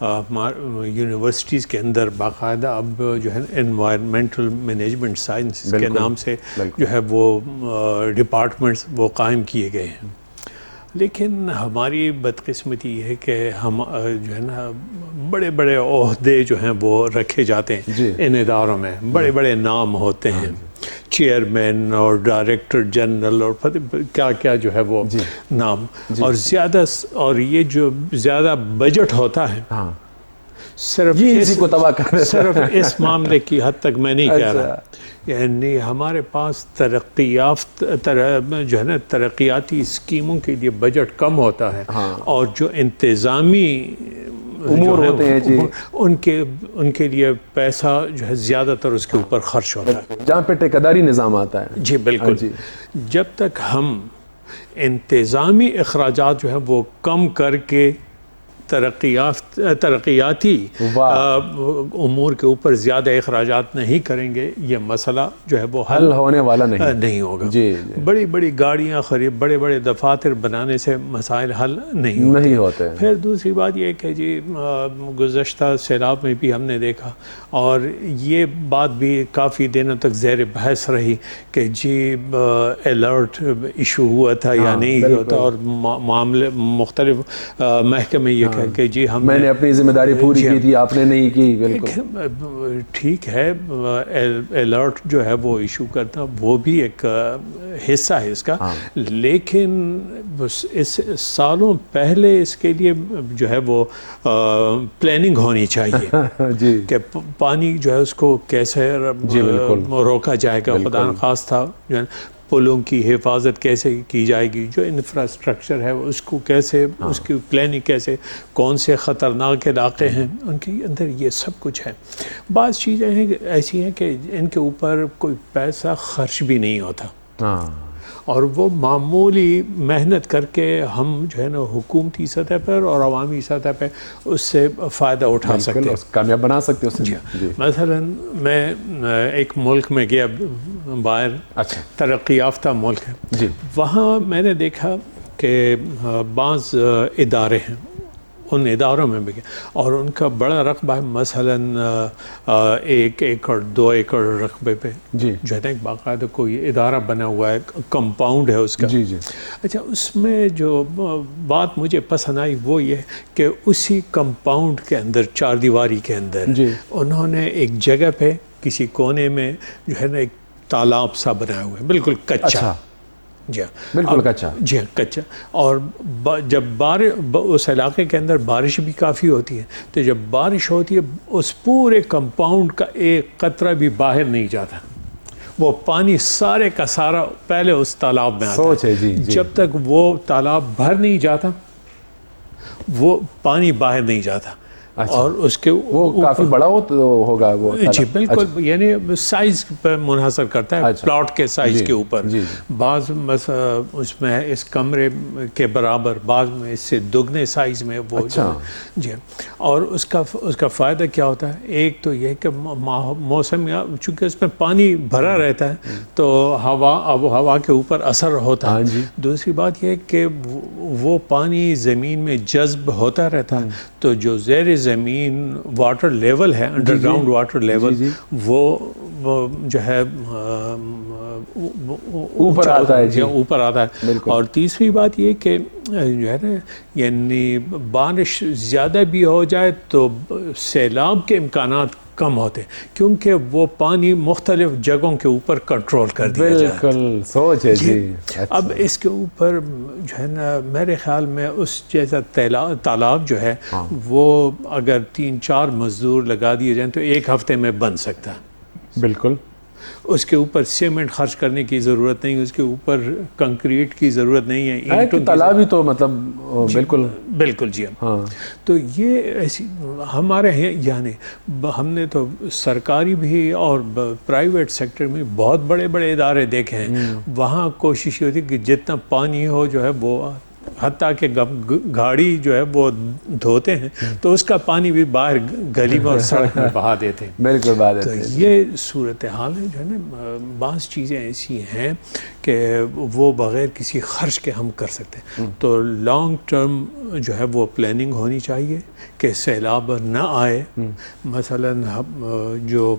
یونیورسٹیز کے اندر باقاعدہ اب جو ہے انوائرمنٹل مینجمنٹ سائنس کے نام سے جو ہے وہ ڈپارٹمنٹس وہ قائم کیے گئے ہیں. لیکن ہماری بدقسمتی یہ ہے کہ ہم جو ہے نا بڑے بڑے عہدے جو ہیں وہ رکھے جاتے ہیں ان اداروں میں، بڑے بڑے نام ہوتے ہیں، چیئرمین اور ڈائریکٹر جنرل اور کیا کیا جو ہے وہ نام، اور یہ جو زیادہ بجٹ ہوتا ہے صرف اسی کو تباہ کر رہے صرف اس معاملے کی حد تک میں نہیں کہہ رہا، یعنی ہمارے پاس جو ہے نا ترقیاتی اسکیموں کے لیے بجٹ کم ہوتا ہے، اور جو انتظامی امور ہوتے ہیں جی ان کے لیے پیسہ جو ہے زیادہ تر اس کے اوپر خرچ ہوتا ہے، جہاں پہ ٹھیکیداری نظام آتا ہے. جی بالکل. جب تک ہم انتظامی اخراجات جو ہے وہ کم کر کے ترقیاتی امور کے اوپر زیادہ اخراجات نہیں کریں گے، یہ مسئلہ جو ہے وہ حل ہونے والا نہیں ہوگا. بڑی بڑی گاڑیاں خرید، بڑے بڑے دفاتر بنانے سے مسائل حل نہیں ہوتے. پھر دوسری بات یہ کہ جی گزشتہ سیلاب میں بھی ہم نے دیکھا، اور یہ بات بھی کافی دنوں تک زیر بحث رہی کہ جی الرٹ ایشو ہوا تھا یا نہیں ہوا تھا، اور معاملے مختلف محکمے یہ کہ جی میں نے اپنی ذمہ داری پوری کی تھی، آپ نے نہیں کی. بالکل ٹھیک ہے، الرٹ جو ہے وہ ایشو کرنا وہ بھی ایک حصہ ہے اس کا، لیکن اس سالوں پہلے اس کے لیے جو ہے وہ پلاننگ ہونی چاہیے کہ پانی جو ہے اس کو کیسے روکا جائے گا. خدا نخواستہ جو ہے پلوں کی حفاظت کیسے کی جائے گی، جو انفراسٹرکچر ہے اس کو کیسے، اس کی پلاننگ کیسے، کون سے خطرناک علاقے ہیں ان کے اندر، یہ سب کچھ ہے. بعض چیزیں ہیں ایسی ہیں کہ ان کے اوپر کوئی پیسہ خرچ بھی نہیں ہوتا، اور وہ معمولی محنت کر کے ہم جو ہے نا حکومتی سطح پر اور عوامی سطح پہ اس سے فائدہ اٹھا سکتے ہیں، کامیاب بنا سکتے ہیں. مثلا میں ایک ملک میں گیا باہر، ترقی یافتہ ملک ہے، وہاں میں نے دیکھا کہ بعض ادارے ہیں، ان اداروں میں بھی گیا، اور ان کا بڑا رقبہ ہے، مثلا 1 ایکڑ 2 ایکڑ رقبے پہ جو ہے نا ایک باقاعدہ کوئی ادارہ بنا ہوا ہے، کمپاؤنڈ ہے اس کا. اچھا، اس میں جو بات مجھے پسند آئی وہ یہ کہ اسی کمپاؤنڈ کے اندر، 4 دیواری کے اندر، انہوں نے ایک جگہ پہ کسی کونے میں جو ہے نا ایک تالاب سا بنایا ہوا ہے، بالکل کچا. بالکل کچا. کچا. اور جب اس علاقے کے اندر بارش بھی کافی ہوتی ہے، تو جب بارش ہوتی ہے اس پورے کمپاؤنڈ کا ایک قطرہ بھی باہر نہیں جاتا، وہ پانی سارے کا سارا پہلے اس تالاب میں آتا ہے. جب تک وہ تالاب بھر نہیں جاتا وہ پانی باہر نہیں جاتا. اور اس کے وہ کافی بڑا ہوگا وہ. جی بالکل، یعنی سائز پر منحصر کرتا ہے، پلاٹ کے سائز کے اوپر. بعض اس میں اس کمرے کے برابر، بعض میں اس سے دگنے سائز میں وہ. جی، اور اس کا فائدہ کیا ہوتا ہے؟ ایک تو یہ کہ موسم، چونکہ اس میں پانی بھرا رہتا ہے تو آب و ہوا کے اوپر اثر ہوتا ہے. دوسری بات یہ کہ وہ پانی زمین میں جذب ہوتا رہتا ہے، تو جو زیر زمین واٹر لیول ہے، انڈر گراؤنڈ واٹر لیول، وہ جو ہے اوپر آتا ہے. اور تیسری بات یہ کہ جو ہے نا، یعنی بارش زیادہ بھی ہو جائے تو سیلاب کے امکانات کم ہوتے، کیونکہ وہ پانی مختلف جگہوں کے اوپر کنٹرول کر دیا جاتا ہے. بالکل سوچ ہے جی. اب اس کے اوپر جو ہے نا میرے خیال میں اس جیسا تالاب جو ہے وہ اگر 3-4 مزدور لگا دیے جائیں تو 1 ہفتے میں بن سکتا ہے. بالکل. اس کے اوپر سیمنٹ خرچ کرنے کی ضرورت نہیں، اس کے اوپر کنکریٹ کی ضرورت نہیں ہے. تالاب ہی تو مطلب بالکل جی. تو یہ ایسی ہمارے ہیں، یعنی ہم نے تو سرکاری بھی اور پرائیویٹ سیکٹر میں بہت بڑے بڑے ادارے دیکھے ہیں، وہاں کوشش یہ ہوتی ہے کہ جتنا پانی ہو جو ہے وہ، حتیٰ کہ گاڑی جو ہے وہ دھوتے ہیں تو اس کا پانی بھی باہر گلی میں اور سڑک میں بہا دیتے ہیں. بالکل بہا دیتے ہیں. تو یہ صورتحال ہے جو ہے نا، بعض چیزیں ایسی ہیں کہ وہ بغیر کسی خرچ کے ہم کر سکتے ہیں. تو لانگ ٹرم جو ہے وہ پلاننگ ہونی چاہیے کہ سیلاب نہ آئے. مثلا جو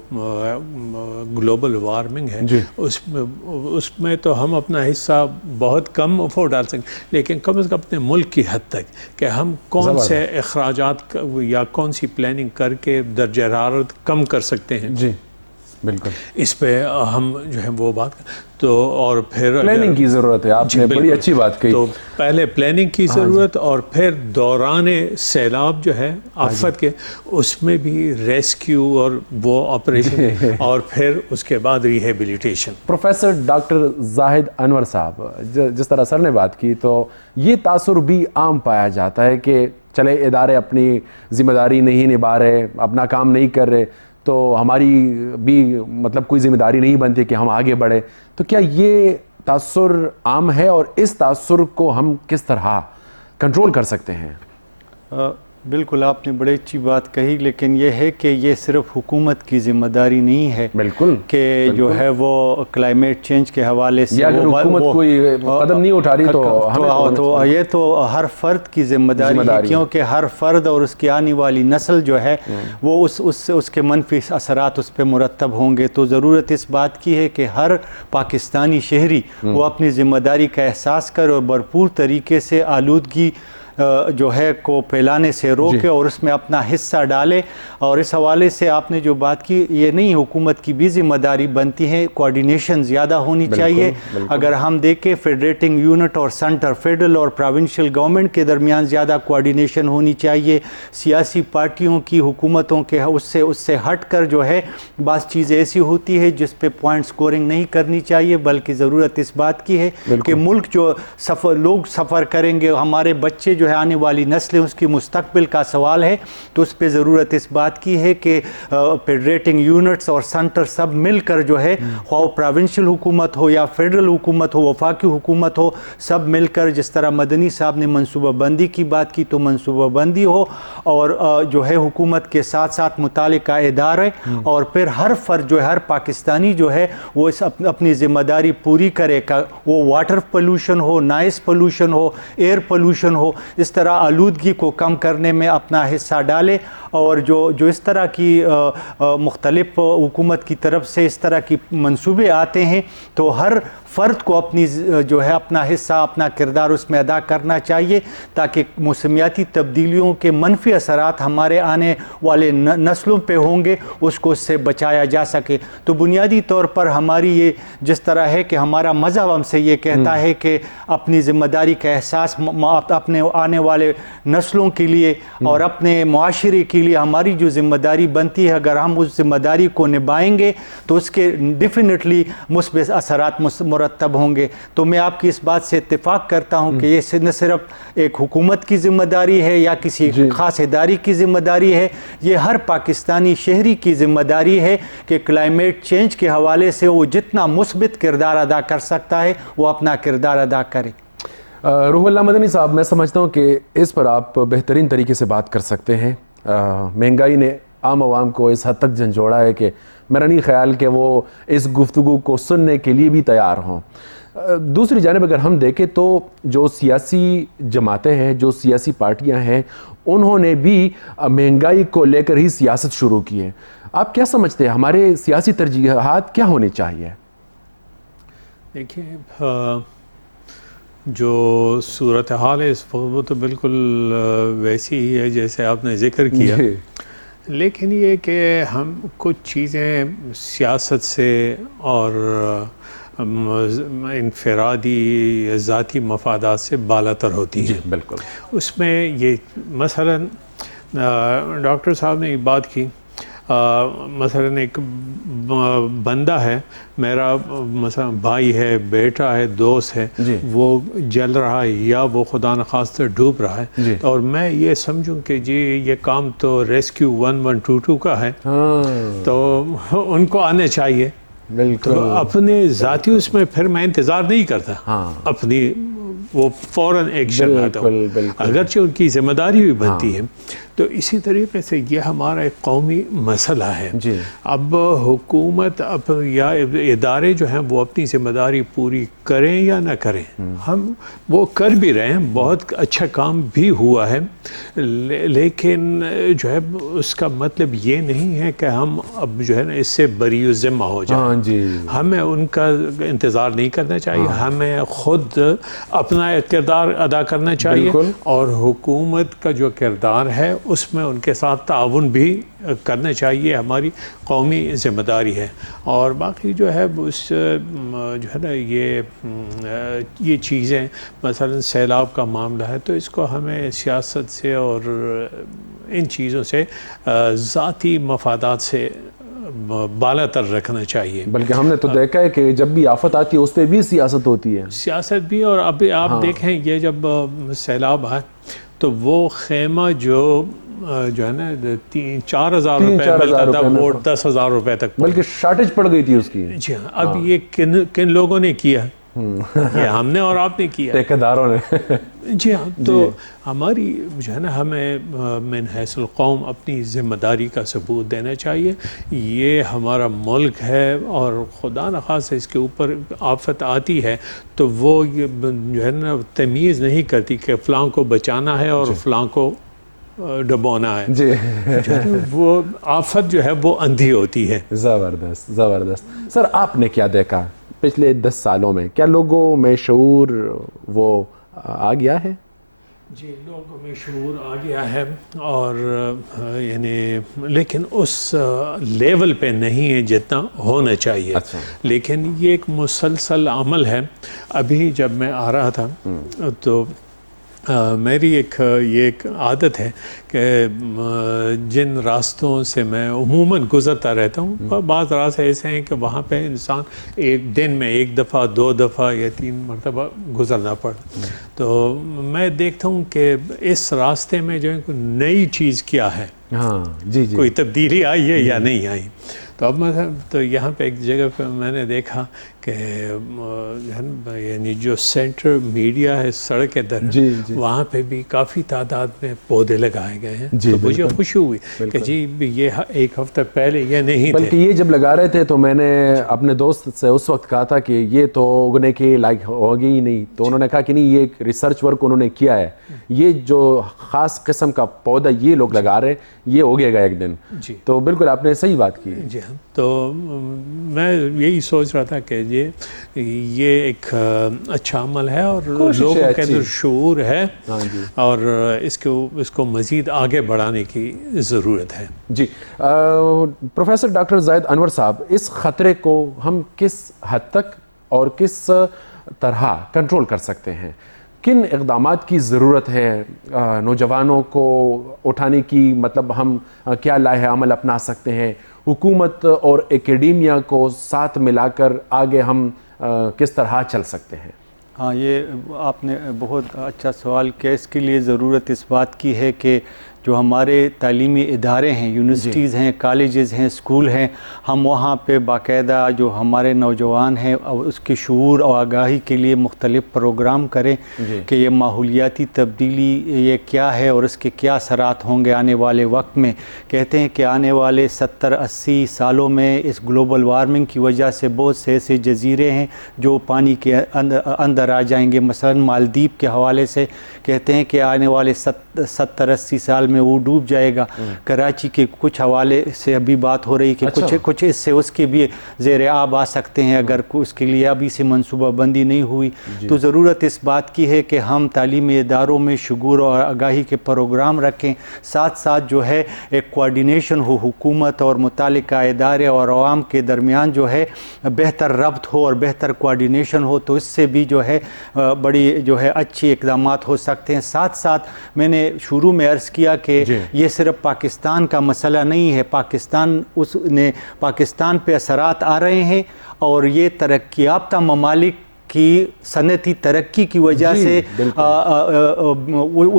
گلوبل وارمنگ ہے اس میں تو ہم اپنا حصہ بہت کم افورڈ ڈال سکیں، لیکن کم از کم اپنے ملک کی حد تک کہ ہم کون سے اخراجات یا کون سی پلاننگ کر کے درجہ حرارت کم کر سکتے ہیں. بالکل اس پہ ہم جو ہے وہ بات تو اور پھر پلاننگ کی ضرورت ہے. آپ نے بڑی اچھی بات کہی. تو پہلے پلاننگ کی ضرورت اور پھر دوران سیلاب جو ہے آفت کے اس میں بھی ریسکیو اور وہ آپریشن اور پھر اس کے بعد ریہیبلیٹیشن. پروفیسر ڈاکٹر زاہد انور صاحب, جس طرح سر نے بات کی تو یہ تاثر بھی عام پایا جاتا ہے کہ چلے ادارے اپنی ذمہ داری نہیں نبھا رہے, اپنا کام نہیں کر رہے, تو ہماری بھی مطلب کوئی ذمہ داری نہیں بنتی کہ ہم آگے بڑھیں. تو کیا یہ تاثر عام ہے اور اس تاثر کو ہم کس طرح کنٹرول کر سکتے ہیں؟ بالکل آپ نے بڑی اچھی بات کہی, لیکن یہ ہے کہ یہ صرف حکومت کی ذمہ داری نہیں ہے بالکل کہ جو ہے وہ کلائمیٹ چینج کے حوالے سے اگر حکومت کوئی قدم نہیں اٹھا رہی تو یہ تو ہر فرد کی ذمہ داری ہے, کیونکہ ہر فرد اور اس کی آنے والی نسل جو ہے وہ اس کے منفی اثرات اس پہ مرتب ہوں گے. تو ضرورت اس بات کی ہے کہ ہر پاکستانی شہری وہ اپنی ذمہ داری کا احساس کرے اور بھرپور طریقے سے آلودگی جو ہے کو پھیلانے سے روکے اور اس میں اپنا حصہ ڈالے. اور اس حوالے سے آپ نے جو بات کی, یہ نہیں حکومت کی بھی ذمہ داری بنتی ہے, کوارڈینیشن زیادہ ہونی چاہیے. اگر ہم دیکھیں فیڈریٹنگ یونٹ اور سینٹر, فیڈرل اور پروونشل گورنمنٹ کے درمیان زیادہ کوارڈینیشن ہونی چاہیے. سیاسی پارٹیوں کی, حکومتوں کے اس سے ہٹ کر جو ہے بعض چیزیں ایسی ہوتی ہے جس پہ پوائنٹ سکورنگ نہیں کرنی چاہیے, بلکہ ضرورت اس بات کی ہے کہ ملک جو لوگ سفر کریں گے, ہمارے بچے جو ہے آنے والی نسلیں, اس کی مستقبل کا سوال ہے. تو اس پہ ضرورت اس بات کی ہے کہ فیڈریٹنگ یونٹس اور سینٹر سب مل کر جو ہے, خواہ پروونشل حکومت ہو یا فیڈرل حکومت ہو, وفاقی حکومت ہو, سب مل کر جس طرح مدنی صاحب نے منصوبہ بندی کی بات کی تو منصوبہ بندی ہو, اور جو ہے حکومت کے ساتھ ساتھ متعلقہ ادارے اور پھر ہر فرد جو ہے, ہر پاکستانی جو ہے وہ اپنی ذمہ داری پوری کرے. وہ واٹر پولوشن ہو, نائز پولوشن ہو, ایئر پولوشن ہو, اس طرح آلودگی کو کم کرنے میں اپنا حصہ ڈالے. اور جو اس طرح کی مختلف حکومت کی طرف سے اس طرح کی منصوبے آتے ہیں تو ہر فرد کو اپنی جو ہے اپنا حصہ, اپنا کردار اس میں ادا کرنا چاہیے, تاکہ موسمیاتی تبدیلیوں کے منفی اثرات ہمارے آنے والے نسلوں پہ ہوں گے, اس کو اس سے بچایا جا سکے. تو بنیادی طور پر ہماری یہ جس طرح ہے کہ ہمارا مذہب ہم سے یہ کہتا ہے کہ اپنی ذمہ داری کا احساس اپنے آنے والے نسلوں کے لیے اور اپنے معاشرے کے لیے ہماری جو ذمہ داری بنتی ہے, اگر ہم اس ذمہ داری کو نبھائیں گے تو اس کے ڈیفینیٹلی مثبت اثرات مرتب ہوں گے. تو میں آپ کی اس بات سے اتفاق کرتا ہوں کہ یہ نہ صرف ایک حکومت کی ذمہ داری ہے یا کسی خاص ادارے کی ذمہ داری ہے, یہ ہر پاکستانی شہری کی ذمہ داری ہے کہ کلائمیٹ چینج کے حوالے سے وہ جتنا مثبت کردار ادا کر سکتا ہے وہ اپنا کردار ادا کرے. روح اللہ مدنی صاحب, میں سمجھتا ہوں کہ اس پر آپ بہترین طریقے سے بات کر سکتے ہیں. مہنگائی نے عام عوام کو اس حد تک جھنجھوڑا ہے کہ میرا نہیں خیال کہ وہ اس گفتگو کو سننے کے لیے بھی تیار ہوں. دوسری جانب اگر ہم دیکھیں تو جو سیاسی جماعتیں ہیں, جو سیاسی پارٹیاں ہیں, انہوں نے بھی مہنگائی کو لے کر ہی سیاست شروع کی ہے. آپ کیا سمجھتے ہیں ہمارے سیاسی ترجیحات کیا ہونے چاہیے؟ دیکھیں, جو صورتحال ہے اس وقت وہ تو بالکل ویسی ہی ہے جیسے آپ نے ذکر کیا, لیکن یہ کہ ہم کچھ چیزیں سیاست سے اور انفرادی ذاتی مفادات سے بالاتر ہوتی ہیں. بالکل. اس میں یہ مثلا ڈاکٹر صاحب نے یہ بات کی, مثلا ایک بندہ ہے میرا, مثلا بھائی ہے, بیٹا ہے, دوست ہے, وہ جل رہا ہے یا وہ خدا نخواستہ ڈوب رہا ہے, اور میں یہ سمجھوں کہ جی یہ کام تو ریسکیو 1122 کا ہے تو ان کو آنے چاہیے. تو اپنے ذاتی اس میں پھر میں انتظار نہیں کرتا, اپنی وہ فوراً ایکشن آتا ہوں, اگرچہ ان کی ذمہ داری بھی بنتی ہے. تو اسی طریقے سے یہ ہمارا ایک قومی مسئلہ ہے. اب حکومت یا ادارے جو ہیں وہ اپنی ذمہ داری پوری کریں یا نہ کریں, ہم وہ کر بھی رہے ہیں, بہت اچھا کام بھی ہوا ہے, لیکن جو ہے اس کا مطلب یہ نہیں ہے کہ ہم اب جو ہے نا اس سے بری ذمہ ہو جائیں. ہمیں ان کا انتظار نہیں کرنا چاہیے, ہمیں خود اپنا اپنا کردار ادا کرنا چاہیے اور حکومت کا جو کردار ہے اس میں ان کے ساتھ تعاون بھی کرنا چاہیے، ہماری قومی ذمہ داری ہے. اور باقی جو ہے اس جو ہے نا یہ چیزیں مثلا سیلاب کا معاملہ ہے تو اس کو ہمیں سیاست سے اور ان چیزوں سے ذاتی مفادات سے بالا تر رکھنا چاہیے. بلکہ ہم نے تو دیکھا ہے کہ جب بھی آفت آتی ہے اس پہ بھی سیاست ہوتی ہے. سیاست بھی، اور ابھی آپ دیکھیں یہ جب سیلاب آئے تو وہ خیمہ جو ہے نا 4,000 روپے ملتا تھا وہ 10,000 روپے تک، بلکہ شارٹیج پڑ گئی تھی اس کی. جی ہاں. اب یہ کن لوگوں نے کیا؟ یہ ہم نے اور آپ نے کیا، ٹھیکیداروں نے. جی ہاں. تو ہماری جو ہے نا ہمیں من حیث القوم اپنی ذمہ داری کا ثبوت دینا چاہیے. یہ ہمارا ملک ہے اور خدا نخواستہ اس کے اوپر آفت آتی ہے تو وہ جو ہے نا تمیز نہیں کرتی کہ فلاں کو بچانا ہے اور فلاں کو ڈبونا ہے. جی وہ آفت جو ہے وہ اندھی ہوتی ہے. زبردست زبردست. سر آپ نے کیا دیکھا پچھلے 10 سالوں میں؟ کیا لوگوں میں شعور وہ آ گیا ہے؟ جی لوگوں میں شعور آ گیا ہے اور یعنی لیکن اس لیول پہ نہیں ہے جتنا ہونا چاہیے. لیکن یہ ایک مسلسل عمل ہے. ابھی جب میں آ رہا تھا تو میری ایک عادت ہے کہ جن راستوں سے میں عموماً گزرتا رہتا ہوں، بعض راستے ایسے ہیں کہ وہاں پہ انسان ایک دن میں 1 دفعہ 2 دفعہ یا 3 مرتبہ گزرنا پڑتا. تو میں دیکھتا ہوں کہ اس راستے میں جو ہے کوئی نئی چیز کیا ہے. ہاں جی جی. کوئی تبدیلی آئی ہے یا نہیں آئی. تو اب تو یہاں پہ ایک جگہ پہ میں نے دیکھا کہ یعنی جو سینٹر میڈیا ہے سڑک کے در وہاں پہ بھی کافی تعداد میں پودے لگائے گئے ہیں. تو مجھے خوشی ہوئی کہ جی یہ 1 ہفتہ پہلے یہ نہیں تھے. بلکہ یہ جب لگا رہے تھے تو میں نے اپنے دوست سے اس وقت کہا تھا کہ یہ تو اگنے کے لائق ہوگی ہی نہیں. تو انہوں نے کہا کہ نہیں، یہ ایک ریسرچ ورک انہوں نے کیا ہے. یہ جو خاص قسم کا پودا یہ لوگ لگا رہے یہ اگے گا ایک دن. جی تو بالکل آپ نے صحیح بات کی. جی ہاں. تو میں یہی سوچ رہا تھا کہ یہ ایک اچھا عمل ہے اور لوگوں کے اندر شعور ہے اور اس کو مزید آگے بڑھانے کی ضرورت ہے. جی پروفیسر ڈاکٹر زاہد انور صاحب، اس خطرے کو ہم کس حد تک اور کس طرح کنٹرول کر سکتے ہیں؟ کن اقدامات کی ضرورت ہے نوجوانوں کو اٹھانے کی؟ مطلب ہم کیا لاہ عمل اپنا سکتے ہیں؟ حکومت اور اکیڈیمیا کو ساتھ ملا کر آگے ہم کس طرح چل سکتے ہیں؟ ہاں، یہ آپ نے بہت اچھا سوال کیا. اس کے لیے ضرورت اس بات کی ہے کہ جو ہمارے تعلیمی ادارے ہیں، یونیورسٹیز ہیں، کالجز ہیں، اسکول ہیں، ہم وہاں پہ باقاعدہ جو ہمارے نوجوان ہیں اس کے شعور اور آگاہی کے لیے مختلف پروگرام کریں کہ یہ ماحولیاتی تبدیلی یہ کیا ہے اور اس کے کیا اثرات ہوں گے آنے والے وقت میں. کہتے ہیں کہ آنے والے 70-80 سالوں میں اس گلوبل وارمنگ کی وجہ سے بہت سے ایسے جزیرے ہیں جو پانی کے اندر آ جائیں گے. مثلا مالدیپ کے حوالے سے کہتے ہیں کہ آنے والے 70-80 سال میں وہ ڈوب جائے گا. کراچی کے کچھ حوالے سے ابھی بات ہو رہی کہ کچھ اس سے اس کے بھی زیر آب آ سکتے ہیں اگر اس کے لیے ابھی سے منصوبہ بندی نہیں ہوئی. تو ضرورت اس بات کی ہے کہ ہم تعلیمی اداروں میں شعور اور آگاہی کے پروگرام رکھیں، ساتھ ساتھ جو ہے ایک کوارڈینیشن ہو حکومت اور متعلقہ ادارے اور عوام کے درمیان جو ہے بہتر ربط ہو اور بہتر کوارڈینیشن ہو. تو اس سے بھی جو ہے بڑی جو ہے اچھی اقدامات ہو سکتے ہیں. ساتھ ساتھ میں نے شروع میں عرض کیا کہ یہ صرف پاکستان کا مسئلہ نہیں ہے. پاکستان پہ اثرات آ رہے ہیں اور یہ ترقی یافتہ ممالک کی صنعتی ترقی کی وجہ سے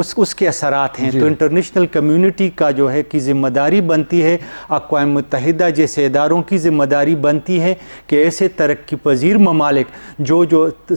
اس کے اثرات ہیں. تو انٹرنیشنل کمیونٹی کا جو ہے کی ذمہ داری بنتی ہے، اقوام متحدہ جیسے اداروں کی ذمہ داری بنتی ہے کہ ایسے ترقی پذیر ممالک جو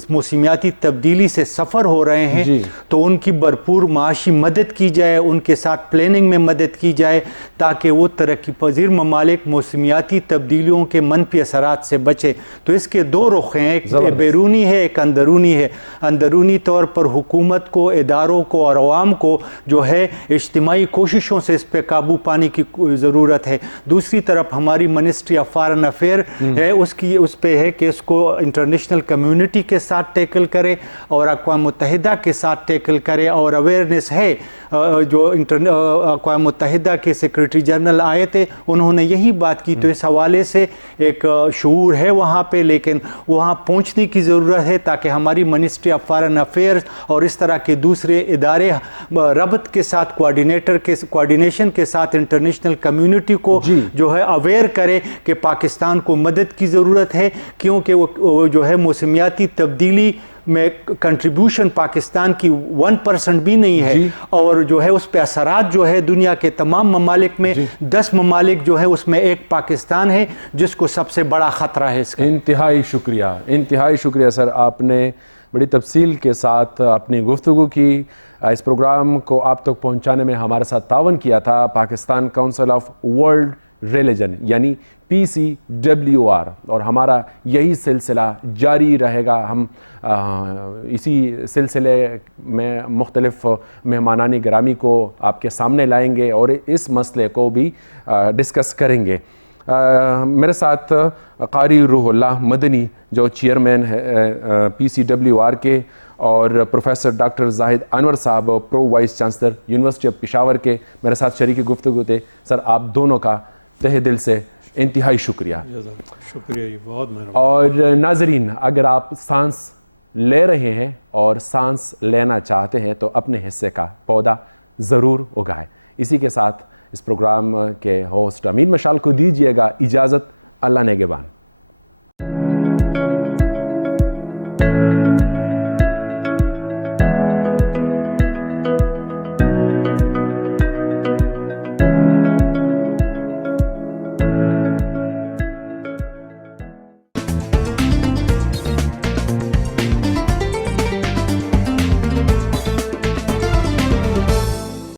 موسمیاتی تبدیلی سے سفر ہو رہے ہیں تو ان کی بھرپور معاشی مدد کی جائے، ان کے ساتھ پلاننگ میں مدد کی جائے تاکہ وہ ترقی پذیر ممالک موسمیاتی تبدیلیوں کے منفی اثرات سے بچے. تو اس کے 2 رخ ہیں، ایک بیرونی ہے ایک اندرونی ہے. اندرونی طور پر حکومت کو, اداروں کو اور عوام کو جو ہے اجتماعی کوششوں سے اس پہ قابو پانے کی ضرورت ہے. دوسری طرف ہماری منسٹری آف فارن افیئر ہے, اس پہ ہے کہ اس کو انٹرنیشنل کمیونٹی کے ساتھ ٹیکل کرے اور اقوام متحدہ کے ساتھ ٹیکل کرے. اور اویئرنیس ہے, جو اقوام متحدہ کے سیکریٹری جنرل آئے تھے انہوں نے یہی بات کی, تو اس حوالے سے ایک شعور ہے وہاں پہ, لیکن وہاں پہنچنے کی ضرورت ہے تاکہ ہماری منسٹری آف فارن افیئرز اور اس طرح کے دوسرے ادارے ربط کے ساتھ کوارڈینیشن کے ساتھ انٹرنیشنل کمیونٹی کو جو ہے اویئر کرے کہ پاکستان کو مدد کی ضرورت ہے, کیونکہ وہ جو ہے موسمیاتی تبدیلی میں کنٹریبیوشن پاکستان کی 1% بھی نہیں ہے, اور جو ہے اس پہ اثرات جو ہے دنیا کے تمام ممالک میں 10 ممالک جو ہے اس میں ایک پاکستان ہے جس کو سب سے بڑا خطرہ ہے اس کا. انتہائی شکریہ سر, آپ نے بڑی تفصیل کے ساتھ اپنی گفتگو کی. اس پروگرام کو آپ تک پہنچانے میں ہمارے ساتھ تعاون کیا تھا Pakistan council of world religion یعنی PCWR, اور ہمارا یہی سلسلہ جاری رہے گا. ہم اسی سلسلے میں مختلف مہمانان گرامی کو آپ کے سامنے لائیں گے اور اس مسئلے کو بھی ڈسکس کریں گے. میرے ساتھ قاری روح اللہ مدنی جو چیئرمین ہے PCWR کے, اور پروفیسر ڈاکٹر زاہد انور صاحب pro vice chancellor university of Peshawar کے میرے ساتھ شریک گفتگو تھے. سر آپ دونوں کا تہہ دل سے انتہائی شکریہ. شکریہ جی, بہت مہربانی. اور ناظرین, اگر آپ سانس لے رہے ہیں اور سانس لینا چاہتے ہیں تو اپنے حصے کا پودا ضرور اگائیں. اسی کے ساتھ اس پروگرام کے ہوسٹ امین مشال کو دیجیے گا اجازت. اللہ نگہبان.